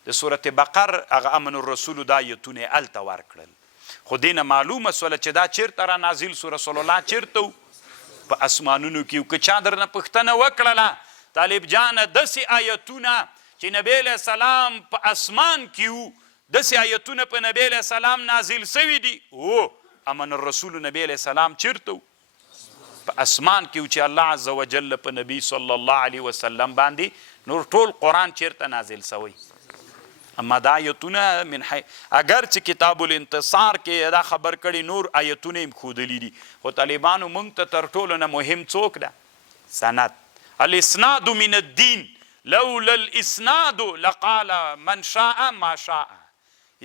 د سورت بقر هغه امن الرسول دا آیتونه هلته ورکړل. خو دې نه معلومه سوله چې دا چېرته را نازل سو؟ رسول الله چېرته و؟ په اسمانونو کې. که چا درنه پوښتنه وکړله طالب جانه داسې آیتونه چې نبی علیه السلام په اسمان کې و، داسې آیتونه په نبی علیه السلام نازل سوي دي؟ او امن الرسول نبی علیه السلام چېرته و؟ په اسمان کې و چې الله عز وجل په نبی صلی الله علیه وسلم باندې نور ټول قرآن چېرته نازل سوی؟ اما دا آیتونه من اگر چې کتاب الانتصار کې دا خبر کړي نور آیتونه هم ښودلي دي، خو طالبانو موږ ته تر ټولو نه مهم څوک ده؟ سند. الاسناد من الدین لولا الاسناد لقال من شاء ما شاء.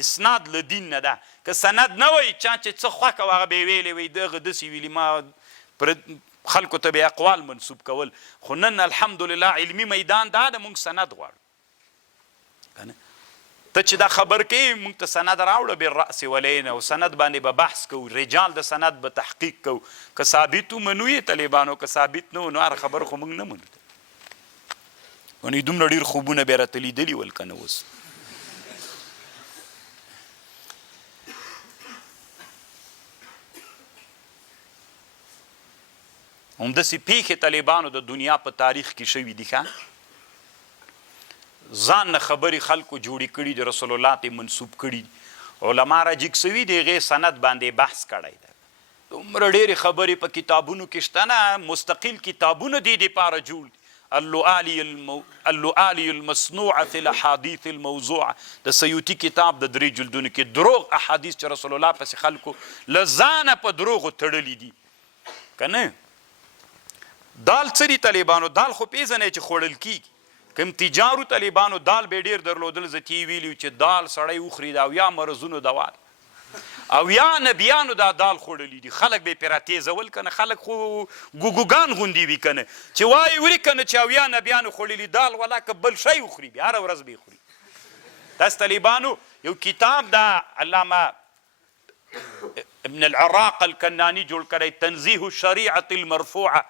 اسناد له دین نه ده. که سند نه وای چا چې څه خوښه وه هغه به یې ویلی وی دغه داسې ویلي، ما خلکو ته به اقوال منسوب کول. خو نن الحمدلله علمي میدان دا ده، موږ سند غواړو. ته چې دا خبر کوې موږ ته سند راوړه بالرأس والعین او سند باندې به بحث کوو رجال د سند به تحقیق کوو که ثابت ومنو یې طالبانو که ثابت نه و نو هر خبر خو موږ نه منو ونې دومره ډېر خوبونه بیا راته لیدلي ول که نه اوس همداسې پیښې طالبانو د دنیا په تاریخ کې شوي دي ښه ځان نه خبرې خلکو جوړې کړي د رسول الله ته منسوب کړي علما راجګ سوي د هغې سند باندې بحث کړی دی دومره ډېرې خبرې په کتابونو کې شته نه مستقل کتابونه دې دپاره جوړ دي اللؤالي المصنوعه فی الاحادیث الموضوعه د سیوطي کتاب د 3 جلدونو کې دروغ احادیث چې رسول الله پسې خلکو له ځانه په دروغو تړلي دي که نه دال څه دي طالبانو دال خو پیژنئ چې خوړل کیږي کوم تجارو طالبانو دال به ډېر درلودل زه تی ویلي چې دال سړی وخوري د اویا مرضونو دوا اویا نبیانو دا دال خوړلی دي خلک به یې پرې راتېزول که نه خلک خو ګوګوګان غوندې وي که نه چې وایي وري که نه چې اویا نبیانو خوړلي دال ولا که بل شی وخوري بیا هره ورځ به یې خوري داسې طالبانو یو کتاب دا علامه ابن العراق الکناني جوړ کړی تنزیه الشریعة المرفوعه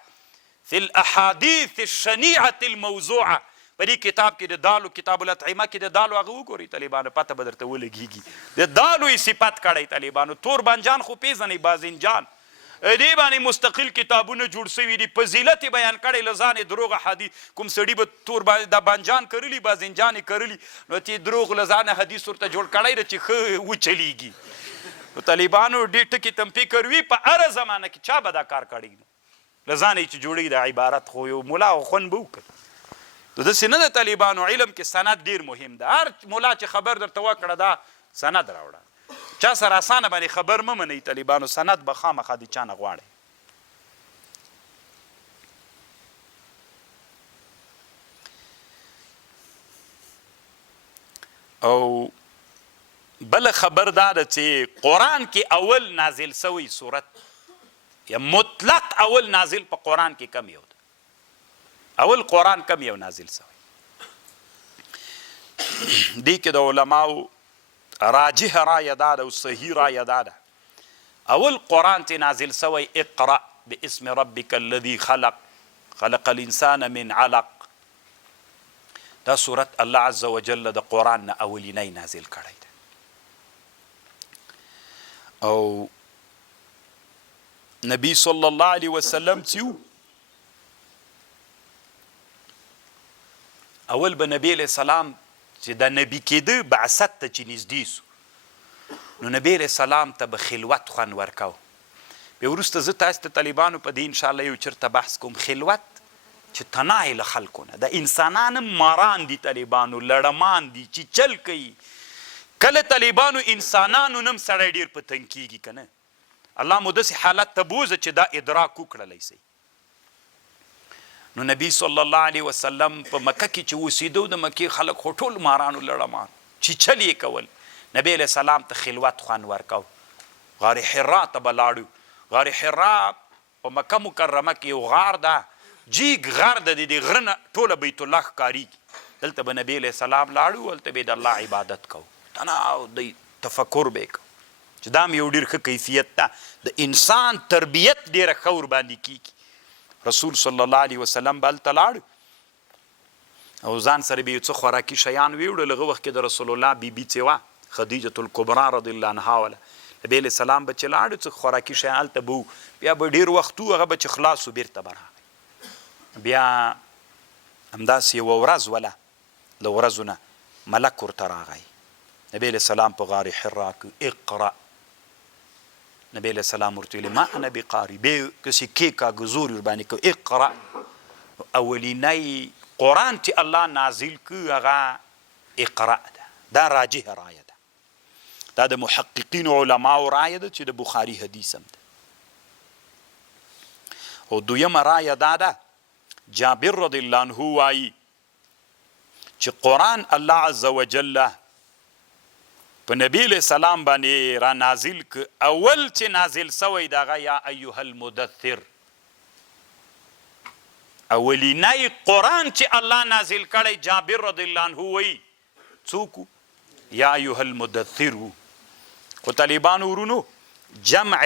فی الاحادیث الشنیعة الموضوعه په دې کتاب کې د دالو کتاب الاطعمه کې د دالو هغه وګورئ طالبانو پته به درته ولګېږي د دالو یې صفت کړی طالبانو تور بانجان خو پیژنئ بازنجان دې باندې مستقل کتابونه جوړ سوي دي فضیلت یې بیان کړی له ځانې دروغ حدیث کوم سړي به تور دا بانجان کرلي بازنجان یې کرلي نو ته دروغ له ځانه حدیث ورته جوړ کړی ده چې ښه وچلیږي نو طالبانو ډېر ټکي تم فکر وي په هره زمانه کې چا به دا کار کړی له ځانه چې جوړوي د عبارت خو یو ملا او خوند به وکړي نو داسې نه د طالبانو علم کې سند ډېر مهم ده هر ملا چې خبر درته وکړه دا سند راوړه چا سره اسانه باندې خبر مه منئ طالبانو سند به خامخا د چا نه غواړئ او بله خبر دا ده چې قرآن کې اول نازل سوی سورت یا مطلق اول نازل په قرآن کې کم یو ده اول قرآن کم یو نازل سوی دی کې د علماو راجح رایه دا ده او صحیح رایه دا ده اول قرآن تی نازل سوی اقرأ باسم ربک الذي خلق خلق الانسان من علق دا صورت الله عز وجل د قرآن نه اولینی نازل کړی ده او نبی صلی الله علیه وسلم چې اول به نبی علیه السلام چې د نبی کېده بعثت ته چې نږدې سو نو نبی علیه السلام ته به خلوت خوند ورکو بیا وروسته زه تاسو ته طالبانو په دې انشاءالله یو چېرته بحث کوم خلوت چې تنای له خلکو نه د انسانان هم ماران دي طالبانو لړمان دي چې چل کوي کله طالبانو انسانانو نم سړی ډېر په تنګ کېږي که نه الله مو داسې حالت ته بوزه چې دا ادراک وکړلی سئ نو نبی صلی الله علیه وسلم په مکه کې چې اوسېدو د مکې خلک خو ټول مارانو لړمان چې چل یې کول نبی علیه السلام ته خلوت خوند ورکو غار حرا ته به لاړو غار حرا په مکه مکرمه کې یو غار ده جیګ غر د دې غره نه ټوله بیت الله ښکارېږي دلته به نبی علیه السلام لاړو هلته به د الله عبادت کوو تناو د تفکر به یې کوو چې دا هم یو ډېر ښه کیفیت ده د انسان تربیت ډېره ښه ورباندې کېږي رسول صلی الله علیه وسلم به هلته لاړو او ځان سره به یو څه خوراکي شیان ویوړل هغه وخت کې د رسول الله بیبي چې وه خدیجة الکبرا رضی الله عنها وله نبی علیه السلام به چې لاړو څه خوراکي شیان هلته به بیا به ډېر وخت و هغه به چې خلاص و بېرته به راغی بیا همداسې یوه ورځ وله له ورځو نه ملک ورته راغی نبی علیه السلام په غار حرا کې اقرأ نبی علیه السلام ورته ویلي ما انا بقاري بیا کسې کېکاږه زور ورباندې کو اقرأ اولینی قرآن چې الله نازل که هغه اقرأ ده دا راجح رایه ده دا د محققینو علماو رایه ده چې د بخاري حدیث هم ده او دویمه رایه دا ده جابر رضی الله عنه وایي چې قرآن الله عز وجل په نبی علیه السلام باندې را نازل که اول چې نازل سوی د هغه یا ایها المدثر اولینی قرآن چې الله نازل کړی جابر رضی الله عنه وایي څوک یا ایها المدثر خو طالبانو ورونو جمع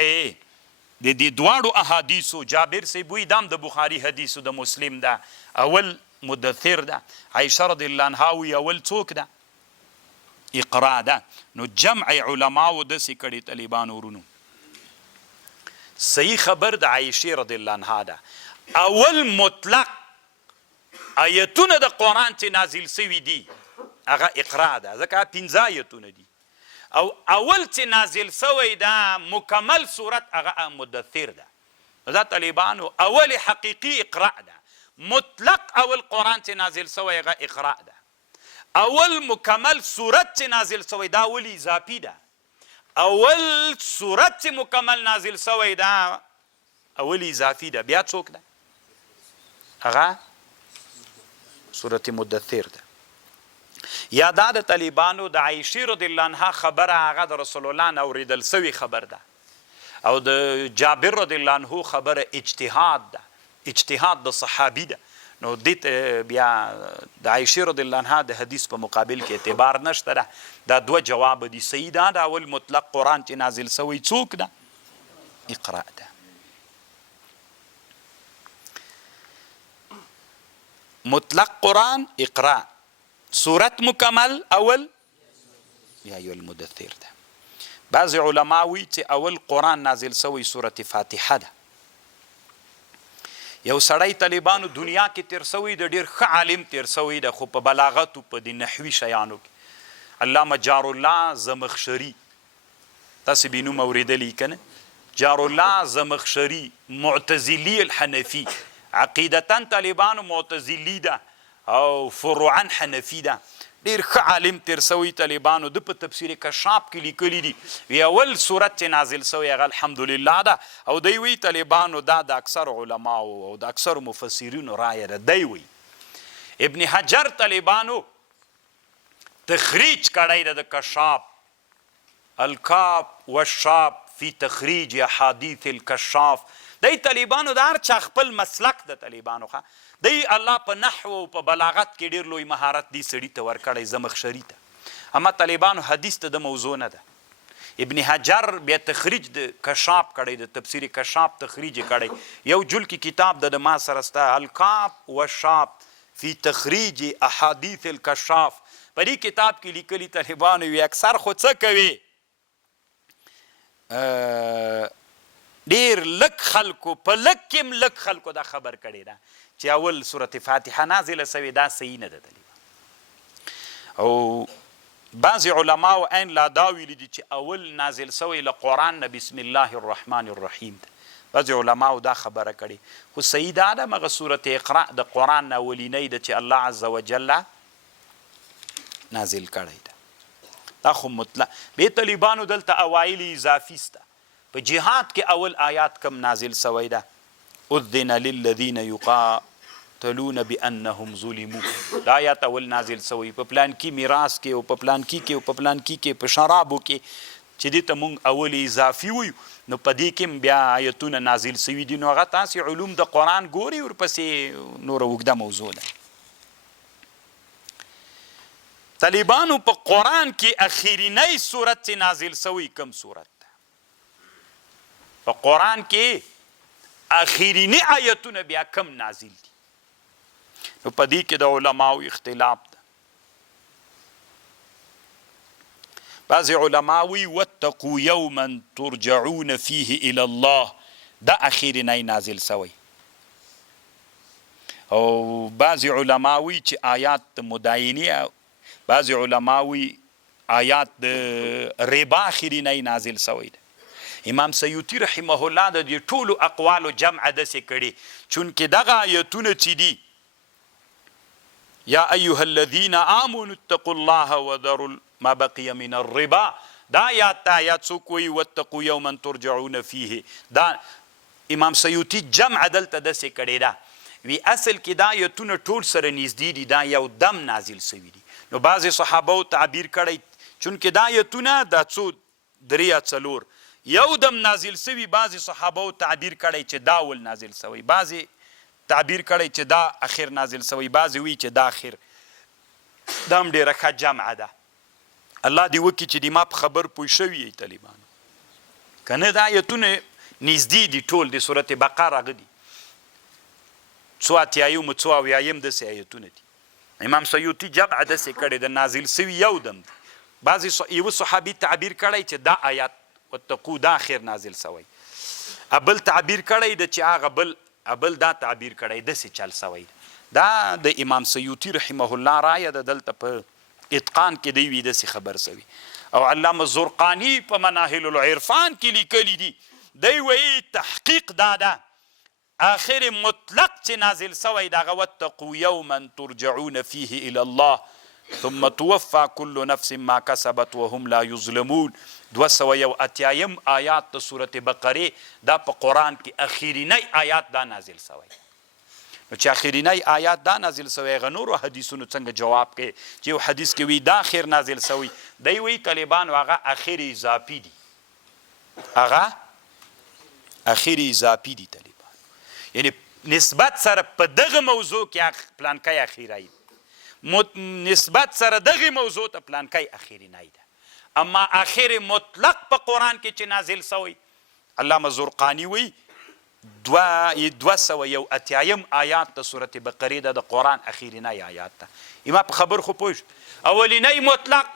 د دې دواړو احادیثو جابر صاحب وایي دام د بخاري حدیثو د مسلم ده اول مدثر ده عایشه رضی الله عنها وایي اول څوک ده اقرا ده نو جمع علماو داسې کړي طالبانو ورونو صحیح خبر د عایشې رضی الله عنها ده اول مطلق آیتونه د قرآن چې نازل سوي دي هغه اقرا ده ځکه 15 آیتونه دي او اول چې نازل سوی ده مکمل صورت هغه مدثر ده دا طالبانو اول حقیقي اقرا ده مطلق اول قرآن چې نازل سوی هغه اقرا ده اول مکمل صورت چې نازل سوی دا اول اضافي ده اول صورت چې مکمل نازل سوی ده اول اضافي ده بیا څوک ده هغه سورت مدثر ده یا دا د طالبانو د عایشې رضی الله عنها خبره هغه د رسول الله نه اورېدل سوي خبر ده او د جابر رضی الله عنه خبره اجتهاد ده اجتهاد د صحابي ده نو دې بیا د عایشې رضی الله عنها د حدیث په مقابل کې اعتبار نشته ده دا دوه جواب دي صحیح ده د اول مطلق قرآن چې نازل سوی څوک ده اقرا ده مطلق قرآن اقرا صورت مکمل اول یا ایو المدثر ده بعض علما وی چې اول قرآن نازل سوی سورت فاتحه ده یو سړی طالبانو دنیا کې تیر سوی د ډیر ښه عالم تیر سوی ده خو په بلاغت او په د نحوي شیانو کې علامه جار الله زمخشري تاسو به نوم اورېدلی کنه جار الله زمخشري معتزلي الحنفي عقیدتاً طالبانو معتزلی ده او فروعاً حنفی ده ډیر ښه عالم تیر سوی طالبانو د په تفسیر کشاف کې لیکلی دي وی اول صورت چې نازل سوی هغه الحمدلله ده او دی وی طالبانو دا د اکثر علماو او د اکثر مفسرینو رایه ده دی وی ابن حجر طالبانو تخریج کړی ده د کشاف الکاف والشاف فی تخریج احادیث الکشاف دی طالبانو د هر چا خپل مسلک د طالبانو ښه دی الله په نحو او په بلاغت کې ډېر لوی مهارت دی سړي ته ورکړی زمخشري ته اما طالبانو حدیث ته د موضوع نه ده ابن حجر بیا تخریج د کشاف کړی د تفسیر کشاف تخریج کړی یو جل کې کتاب د ما سره سته الکاف والشاف فی تخریج احادیث الکشاف په دې کتاب کې لیکلي طالبانو وی اکثر خو څه کوي ډیر لک خلکو په لکم لک خلکو دا خبر کړی ده چې اول سورت فاتحه نازله سوې دا صحیح نه ده طالبان او بعض علماو عین لا دا ویلي دي چې اول نازل سوی له قرآن نه بسم الله الرحمن الرحیم ده بعض علماو دا خبره کړي خو صحیح دا ده مغه سورت اقرا د قرآن نه اولینۍ ده چې الله عز وجل نازل کړی ده دا خو مطلق به طالبانو دلته اوایل اضافي سته په جهاد کې اول آیات کم نازل سوی ده اذن للذین یقاتلون بانهم ظلموا دا آیات اول نازل سوی په پلان کې میراث کې او په پلان کې او په پلان کې په شرابو کې چې دې ته مونږ اول اضافي ویو نو په دې کې بیا آیتونه نازل سوي دي نو هغه تاسې علوم د قرآن ګوري ورپسې نوره اوږده موضوع ده طالبانو په قرآن کې اخرینی صورت چې نازل سوی کم صورت په قرآن کې اخرینی آیتونه بیا کم نازل دي نو په دې کې د علماو اختلاف ده بعض علماوی واتقوا یوما ترجعون فیه الی الله دا اخرینی نازل سوی او بعض علماوی چې آیات مداینی بعض علماوی آیات د ربا اخرینی نازل سوی ده امام سیوطی رحمه الله د دې ټولو اقوالو جمع داسې کړي چونکې دغه آیتونه چې دي یا ایها الذین آمنوا اتقوا الله وذروا ما بقي من الربا دا آیات څوک وایي واتقوا یوما ترجعون فیه دا امام سیوطی جمع دلته داسې کړې ده وی اصل کې دا آیتونه ټول سره نږدې دي دا یو دم نازل سوي دي نو بعضې صحابو تعبیر کړی چونکې دا آیتونه دا څو درې یا څلور یو دم نازل سوي بعضې صحابو تعبیر کړی چې دا اول نازل سوی بعضې تعبیر کړی چې دا اخر نازل سوی بعضې وی چې دا اخر دا هم ډېره ښه جمعه ده. الله دې وکړي چې د ما په خبر پوه شوي یې طالبانو. که نه دا ایتونه نږدې دي ټول د سورت بقره هغه دي 84 څو اویایم داسې ایتونه دي. امام سیوطي جمع داسې کړی د نازل سوي یو دم دی. بعضې یوه صحابي تعبیر کړی چې دا آیات واتقو دا اخر نازل سوی، بل تعبیر کړی د چې هغه بل دا تعبیر کړی داسې چل سوی. دا د امام سیوطي رحمه الله رایه ده. دلته په اتقان کې دی وي داسې خبر سوي. او علامه زرقاني په مناهل العرفان کې لیکلی دي، دی وایي تحقیق دا ده آخر مطلق چې نازل سوی د هغه واتقوا یوما ترجعون فیه الی الله ثم توفى كل نفس ما كسبت وهم لا يظلمون. 281 آیات د سورت بقره دا په قرآن کې اخرینی آیات دا نازل سوی. نو چې اخرینی آیات دا نازل سوی هغه نورو حدیثونو څنګه جواب کوي چې یو حدیث کې وي دا اخر نازل سوی، دی وایي طالبانو هغه اخر اضافي دي، هغه اخر اضافي دي طالبان، یعنی نسبت سره په دغه موضوع کې پلانکی اخیری، نسبت سره دغه موضوع ته پلانکی اخرینی ده. اما اخر مطلق په قرآن کې چې نازل سوی علامه زرقاني وایي 281 آیات د سورت بقره ده د قرآن اخرینی آیات ده. ما په خبر خو پوه شو. اولینی مطلق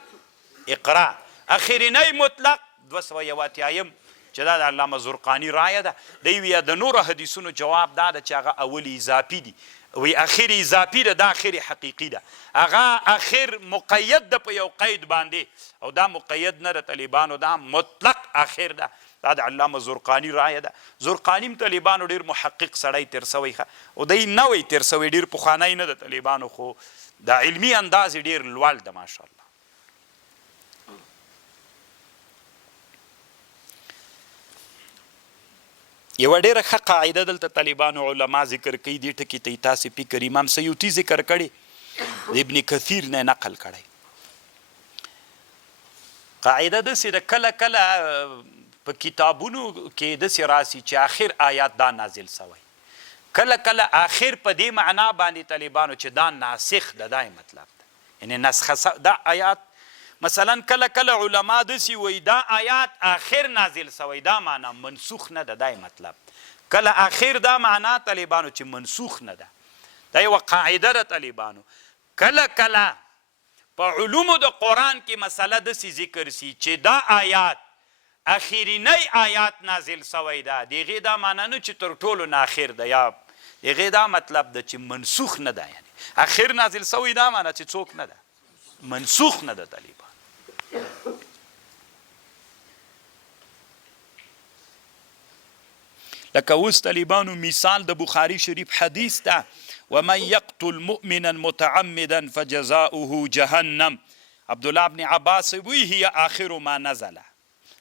اقرا، اخرینی مطلق 281 چې دا د علامه زرقاني رایه ده. دی وی د نورو حدیثونو جواب دا ده چې هغه اول اضافي دي، وی اخر اضافي ده، دا اخر حقیقي ده، هغه اخر مقید ده په یو قید باندې، او دا مقید نه ده طالبانو، دا مطلق اخر ده. دا د علامه زرقاني رایه ده. زرقاني هم طالبانو ډېر محقق سړی تیر سوی ښه، او دی نوی تیر سوی، ډېر پخوانی نه ده طالبانو، خو د علمي انداز یې ډېر لوړ ده ماشاءالله. یوه ډېره ښه قاعده دلته طالبانو علما ذکر کوي، دې ټکي ته یې تاسې فکر امام سیوطي ذکر کړی، د ابن کثیر نه نقل کړی. قاعده داسې ده کله کله په کتابونو کې داسې راسي چې آخر آیات دا نازل سوی، کله کله آخر په دې معنا باندې طالبانو چې دا ناسخ ده، دا مطلب ده، یعنی نسخه دا آیات. مثلا کله کله علما داسې وایي دا آیات آخر نازل سوی، دا معنا منسوخ نه ده، دا مطلب. کله آخر دا معنا طالبانو چې منسوخ نه ده. دا یوه قاعده ده طالبانو. کله کله په علومو د قرآن کې مسله داسې ذکر سي چې دا آیات اخرینی آیات نازل سوی ده، د هغې دا معنا نه چې تر ټولو نه اخر ده، یا د هغې دا مطلب ده چې منسوخ نه ده، یعنی اخر نازل سوی دا معنا چې څوک نه ده، منسوخ نه ده طالبان. لکه اوس طالبانو مثال د بخاري شریف حدیث ده، ومن یقتل مؤمنا متعمدا فجزاؤه جهنم. عبدالله بن عباس وی هي آخر ما نزله،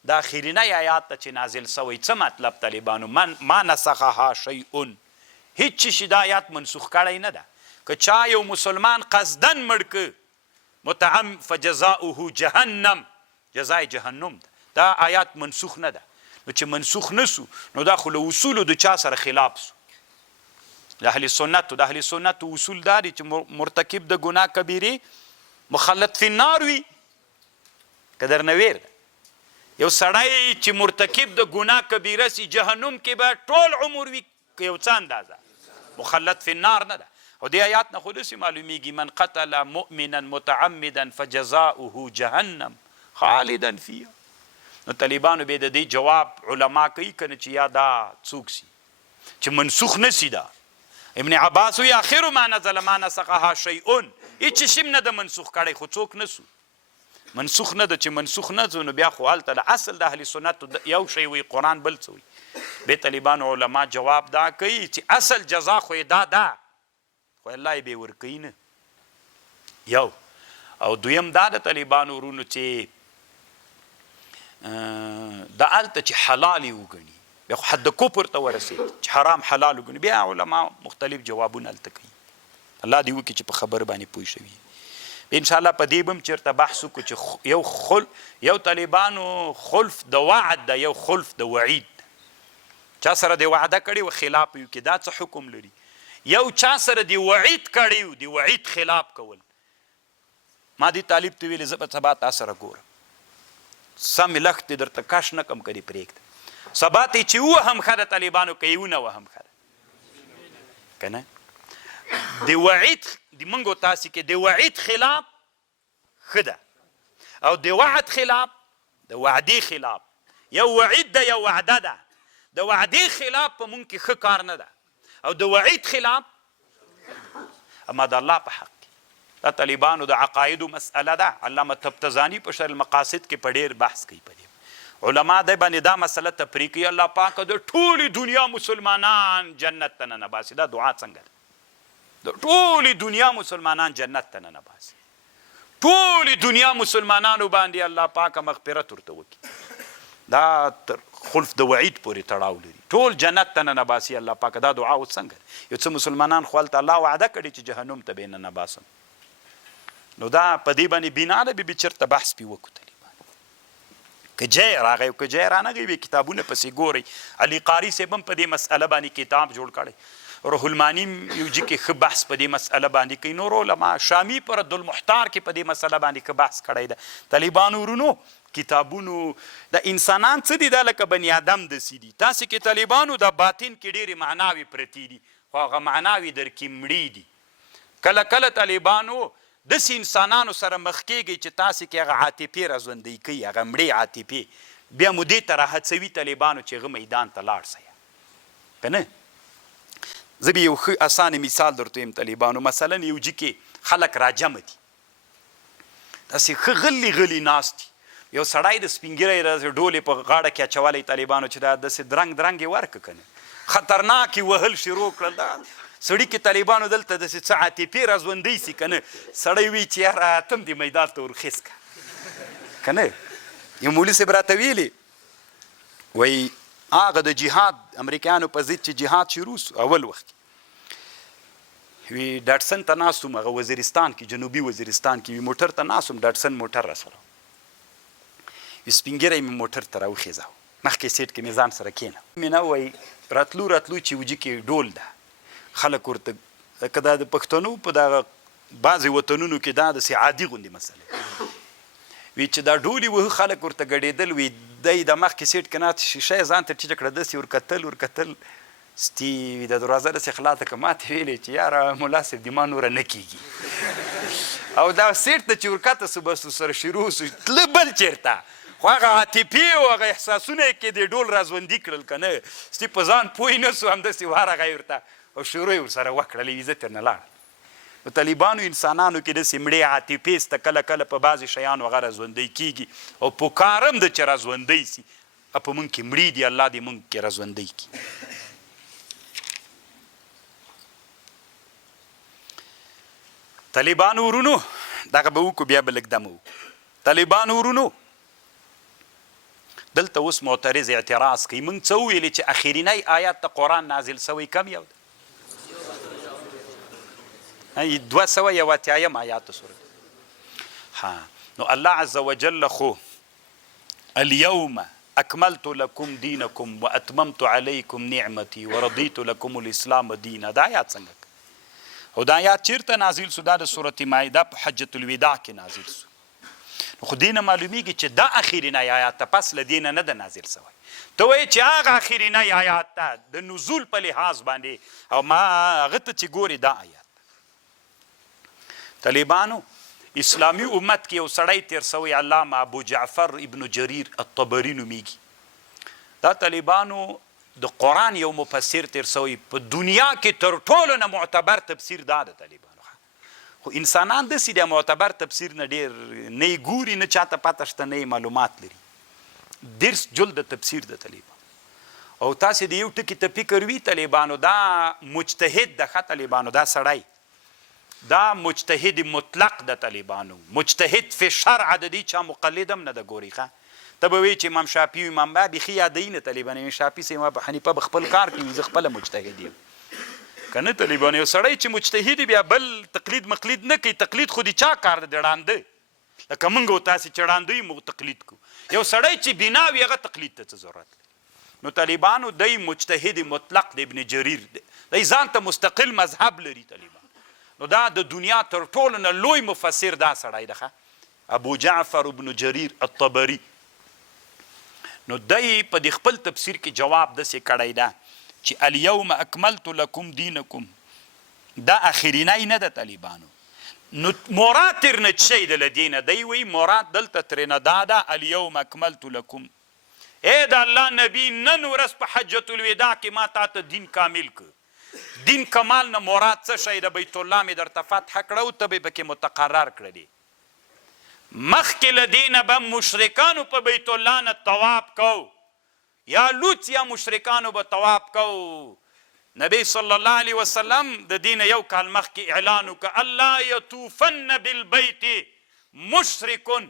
دا اخرینی آیات ته چې نازل سوی څه مطلب طالبانو؟ ما نسخها شیء، هیڅ شي دا آیات منسوخ کړی نه ده. که چا یو مسلمان قصدن مړ که متعم فجزاؤه جهنم، جزای جهنم ده، دا آیات منسوخ نه ده. نو چې منسوخ نسو نو دا خو له اصولو د چا سره خلاف سو؟ د اهل سنتو اصول دا دي چې مرتکب د ګناه کبیرې مخلد فی النار وي که درنه ویر ده. یو سړی چې مرتکب د ګناه کبیره سي جهنم کې به ټول عمر وي که یو څه اندازه مخلد فی النار نه ده. او دې آیات نه خو داسې معلومیږي من قتل مؤمنا متعمدا فجزاؤه جهنم خالدا فیها. نو طالبانو به د دې جواب علما کوي که نه چې یا دا څوک سي چې منسوخ نه سي. دا ابن عباس وی آخر ما نزل ما نسخها شیء، هیڅ شي نه ده منسوخ کړی، خو څوک نه سو منسوخ نه ده. چې منسوخ نه ځو نو بیا خو هلته د اصل د اهل سنتو یو شی وي، قرآن بل څه وي. بې طالبانو علما جواب دا کوي چې اصل جزا خو یې دا ده، خو الله یې بې ورکوي نه. یو او دویم دا د طالبانو ورونو چې دا هلته چې حلال یې وګڼي، بیا خو حد کفر ته ورسېد چې حرام حلال وګڼي، بیا علما مختلف جوابونه هلته کوي. الله دې وکړي چې په خبر باندې پوه شوي. انشاءالله په دې به هم چېرته بحث وکړو چې یو طالبانو خلف د وعد ده، یو خلف د وعید. چا سره د وعده کړې و خلاف یو کې دا څه حکم لري؟ یو چا سره د وعید کړی و د وعید خلاف کول ما دې طالب ته ویلې زه به سبا تا سره ګورم سمې لښتې درته کش نه کم که دې پرېږده سبا ته چې ووهم ښه د طالبانو که یې ونه وهم ښه ده که نه د وعید د موږ او تاسې کې د وعید خلاف ښه ده او د وعد خلاف د وعدې خلاف یو وعید ده یو وعده ده د وعدې خلاف په مونږ کې ښه کار نه ده او د وعید خلاف اما د الله په حق کې دا طالبانو د عقایدو مسئله ده علامه تبتزاني په شرح المقاصد کې په ډېر بحث کوي په دې علما دی باندې دا مسله تفریق کوي الله پاک د ټولې دنیا مسلمانان جنت ته ننباسي دا دعا څنګه ده د ټولې دنیا مسلمانان جنت ته ننباسي ټولې دنیا مسلمانانو باندې الله پاک مغفرت ورته وکړي دا تر خلف د وعید پورې تړاو لري ټول جنت ته ننباسي الله پاک دا دعا اوس څنګه یو څه مسلمانان خو هلته الله وعده کړي چې جهنم ته به یې ننباسم نو دا په دې باندې بنا ده بیا چېرته بحث پې وکړو طالبان که جای راغی او که جای رانغی وي کتابونه پسې ګورئ علي قاري صاحب هم په دې مسئله باندې کتاب جوړ کړی روح المانی یو جي کې ښه بحث په دې مسئله باندې کوي نور علما شامي په رد المحتار کې په دې مسئله باندې ښه بحث کړی ده طالبانو ورونو کتابونو د انسانان څه دي دا لکه بني آدم داسې دي تاسې کې طالبانو د باطن کې ډېرې معناوې پرتې دي خو هغه معناوې در کې مړې دي کله کله طالبانو داسې انسانانو سره مخ کېږئ چې تاسې کې هغه عاطفې راژوندی کوي هغه مړې عاطفې بیا مو دې ته راهڅوي طالبانو چې هغه میدان ته لاړ سئ که نه زه به یو ښه اسانه مثال درته یم طالبانو مثلا یو جي کې خلک راجمع دي داسې ښه غلي غلي ناست دي یو سړی د سپین ږیری داسې ډولې په غاړه کې اچولی طالبانو چې دا داسې درنګ درنګ یې ورکړه که نه خطرناک یې وهل شروع کړل دا سړي کې طالبانو دلته داسې څه عاطفې راژوندی سي که نه سړی وایي چې یاره ته هم دې میدان ته ورخیز که که نه یو مولي صاحب راته ویلي وایي هغه د جهاد امریکایانو په ضد چې جهاد شروع سو اول وخت وی ډاټسن ته ناست وم هغه وزیرستان کې جنوبي وزیرستان کې وي موټر ته ناست وم ډاټسن موټر راسره وي سپین ږیری مې موټر ته راوخېځاو مخکې سیټ کې مې ځان سره کېنه مې نه وایي راتلو چې وجي کې ډول ده خلک ورته لکه دا د پښتنو په دغه بعضې وطنونو کې دا داسې عادي غوندې مسله وی چې دا ډولې وهه خلک ورته ګډېدل وي دی د مخکې سیټ کې ناست شیشه یې ځان ته ټیټه کړه داسې ورکتل ستي وي د دروازه داسې خلا ته که ماته ویلې چې یاره ملا صاحب دې ما نوره نه کېږي او دا سیټ ته چې ورکته سو بس سره شروع سو تله بل چېرته خو هغه عاطفې او هغه احساسونه یې کې د ډول راژوندي کړل که نه ستي په ځان پوه نه سو همداسې ورغی ورته او شروع یې ورسره وکړلې وي زه ترنه لاړم نو طالبانو انسانانو کې داسې مړې عاطفې سته کله کله په بعضې شیانو هغه راژوندی کېږي او پکار هم ده چې راژوندی سي په مونږ کې مړې دي الله دې مونږ کې راژوندی کړي طالبانو ورونو دغه به وکړو بیا به لږ دمه وکړو طالبانو ورونو دلته اوس معترض اعتراض کوي موږ څه وویلې چې اخرینی آیات د قرآن نازل سوی کم یو ده 281 آیات سورت نو الله عز وجل خو اليوم اکملت لکم دینکم واتممت علیکم نعمتی ورضیت لکم الاسلام دینا دا آیات څنګه او دا آیات چیرته نازل سو دا د سورت مائده په حجة الوداع کې نازل سو نو خو دینه معلومیږي چې دا اخرینی آیات ته پس له دینه نه ده نازل سوی ته وایې چې هغه اخرینی آیات ته د نزول په لحاظ باندې او ما هغه ته چې ګورې دا آیات طالبانو اسلامی امت کې یو سړی تیر سوی علامه ابو جعفر ابن جریر الطبري نومیږي دا طالبانو د قرآن یو مفسر تیر سوی په دنیا کې تر ټولو نه معتبر تفسیر دا د طالبانو خو انسانان داسې د معتبر تفسیر نه ډېر نه یې ګوري نه چاته پته شته نه یې معلومات لري درس جلد تفسیر د طالبانو او تاسې د یو ټکي ته فکر وي طالبانو دا مجتهد ده ښه طالبانو دا سړی دا مجتهد مطلق د طالبانو مجتهد فی شرع د دې چا مقلد هم نه ده ګوري ښه ته به وایي چې امام شافعي امام با بیخي یادوي نه طالبان امام شافعي صاحب ابو حنیفه به خپل کار کوي زه خپله مجتهد یم که نه طالبان یو سړی چې مجتهد بیا بل تقلید مقلید نه کوي تقلید خو د چا کار ده د ړانده لکه موږ او تاسې چې ړانده یو موږ تقلید کوو یو سړی چې بنا وي هغه تقلید ته څه ضرورت لري نو طالبانو دی مجتهد مطلق د ابن جریر دی ځان ته مستقل مذهب لري طالبان نو دا د دنیا تر ټولو نه لوی مفسر دا سړی ده ابو جعفر ابن جریر الطبري. نو دی په د خپل تفسیر کې جواب داسې کړی ده چې الیوم اکملت لکم دینکم دا اخرینی نه ده طالبانو. نو مراد ترنه څه شی ده له دې نه؟ دی وایي مراد دلته ترېنه دا ده الیوم اکملت لکم، ای د الله نبی نن ورځ په حجة الوداع کې ما تا ته دین کامل که. دین کمال نه مراد څه شی ده؟ بیت الله مې درته فتح کړه او ته به پکې متقرر کړلې. مخکې له دې نه به مشرکانو په بیت الله نه طواف کو، یا لوط یا مشرکانو به طواف کو. نبی صلی الله علیه وسلم د دین یو کال مخکې اعلان وکړه الله یطوفن بالبیت مشرکون،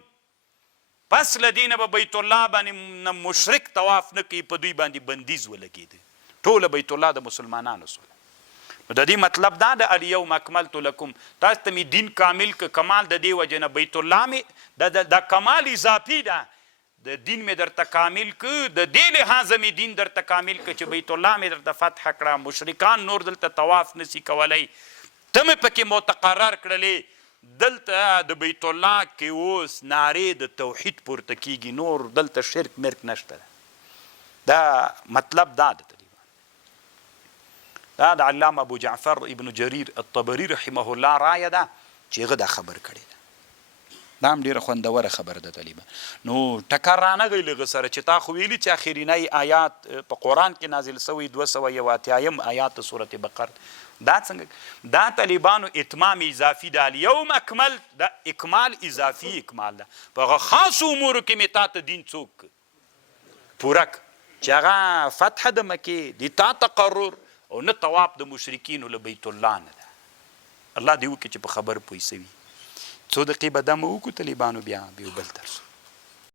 پس له دې نه به بیت الله باندې مشرک طواف نه کوي، په دوی باندې بندیز ولګېده. ټوله بیت الله د مسلمانانو سوله. نو د دې مطلب دا د الیوم اکملت لکم، تاسو ته مې دین کامل که. کمال د دې وجې نه بیت الله مې دا کمال اضافي ده، د دین مې درته کامل که، د دې لحاظه مې دین درته کامل که چې بیت الله مې درته فتح کړه، مشرکان نور دلته طواف نسی کولی، ته مې پکې متقرر کړلې. دلته د بیت الله کې اوس نارې د توحید پورته کیږي، نور دلته شرک مرک نشته. دا مطلب دا ده دا د علامه ابو جعفر ابن جریر الطبري رحمه الله رایه ده چې هغه دا خبر کړی ده. دا هم ډېره خوندوره خبره ده طالبه. نو ټکر رانغی لږه سره چې تا خو ویلي چې اخرینی آیات په قرآن کې نازل سوی 281 آیات د سورت بقره. دا څنګه دا طالبانو اتمام اضافي ده. الیوم اکمل دا اکمال اضافي اکمال ده. په هغه خاصو امورو کې مې تا ته دین څوک پوره چې هغه فتح د مکې د تا تقرر او نه طواف د مشرکینو له بیت الله نه ده. الله دې وکړي چې په خبر پوه سوي. څو دقیقې به دمه وکړو طالبانو، بیا بل درس.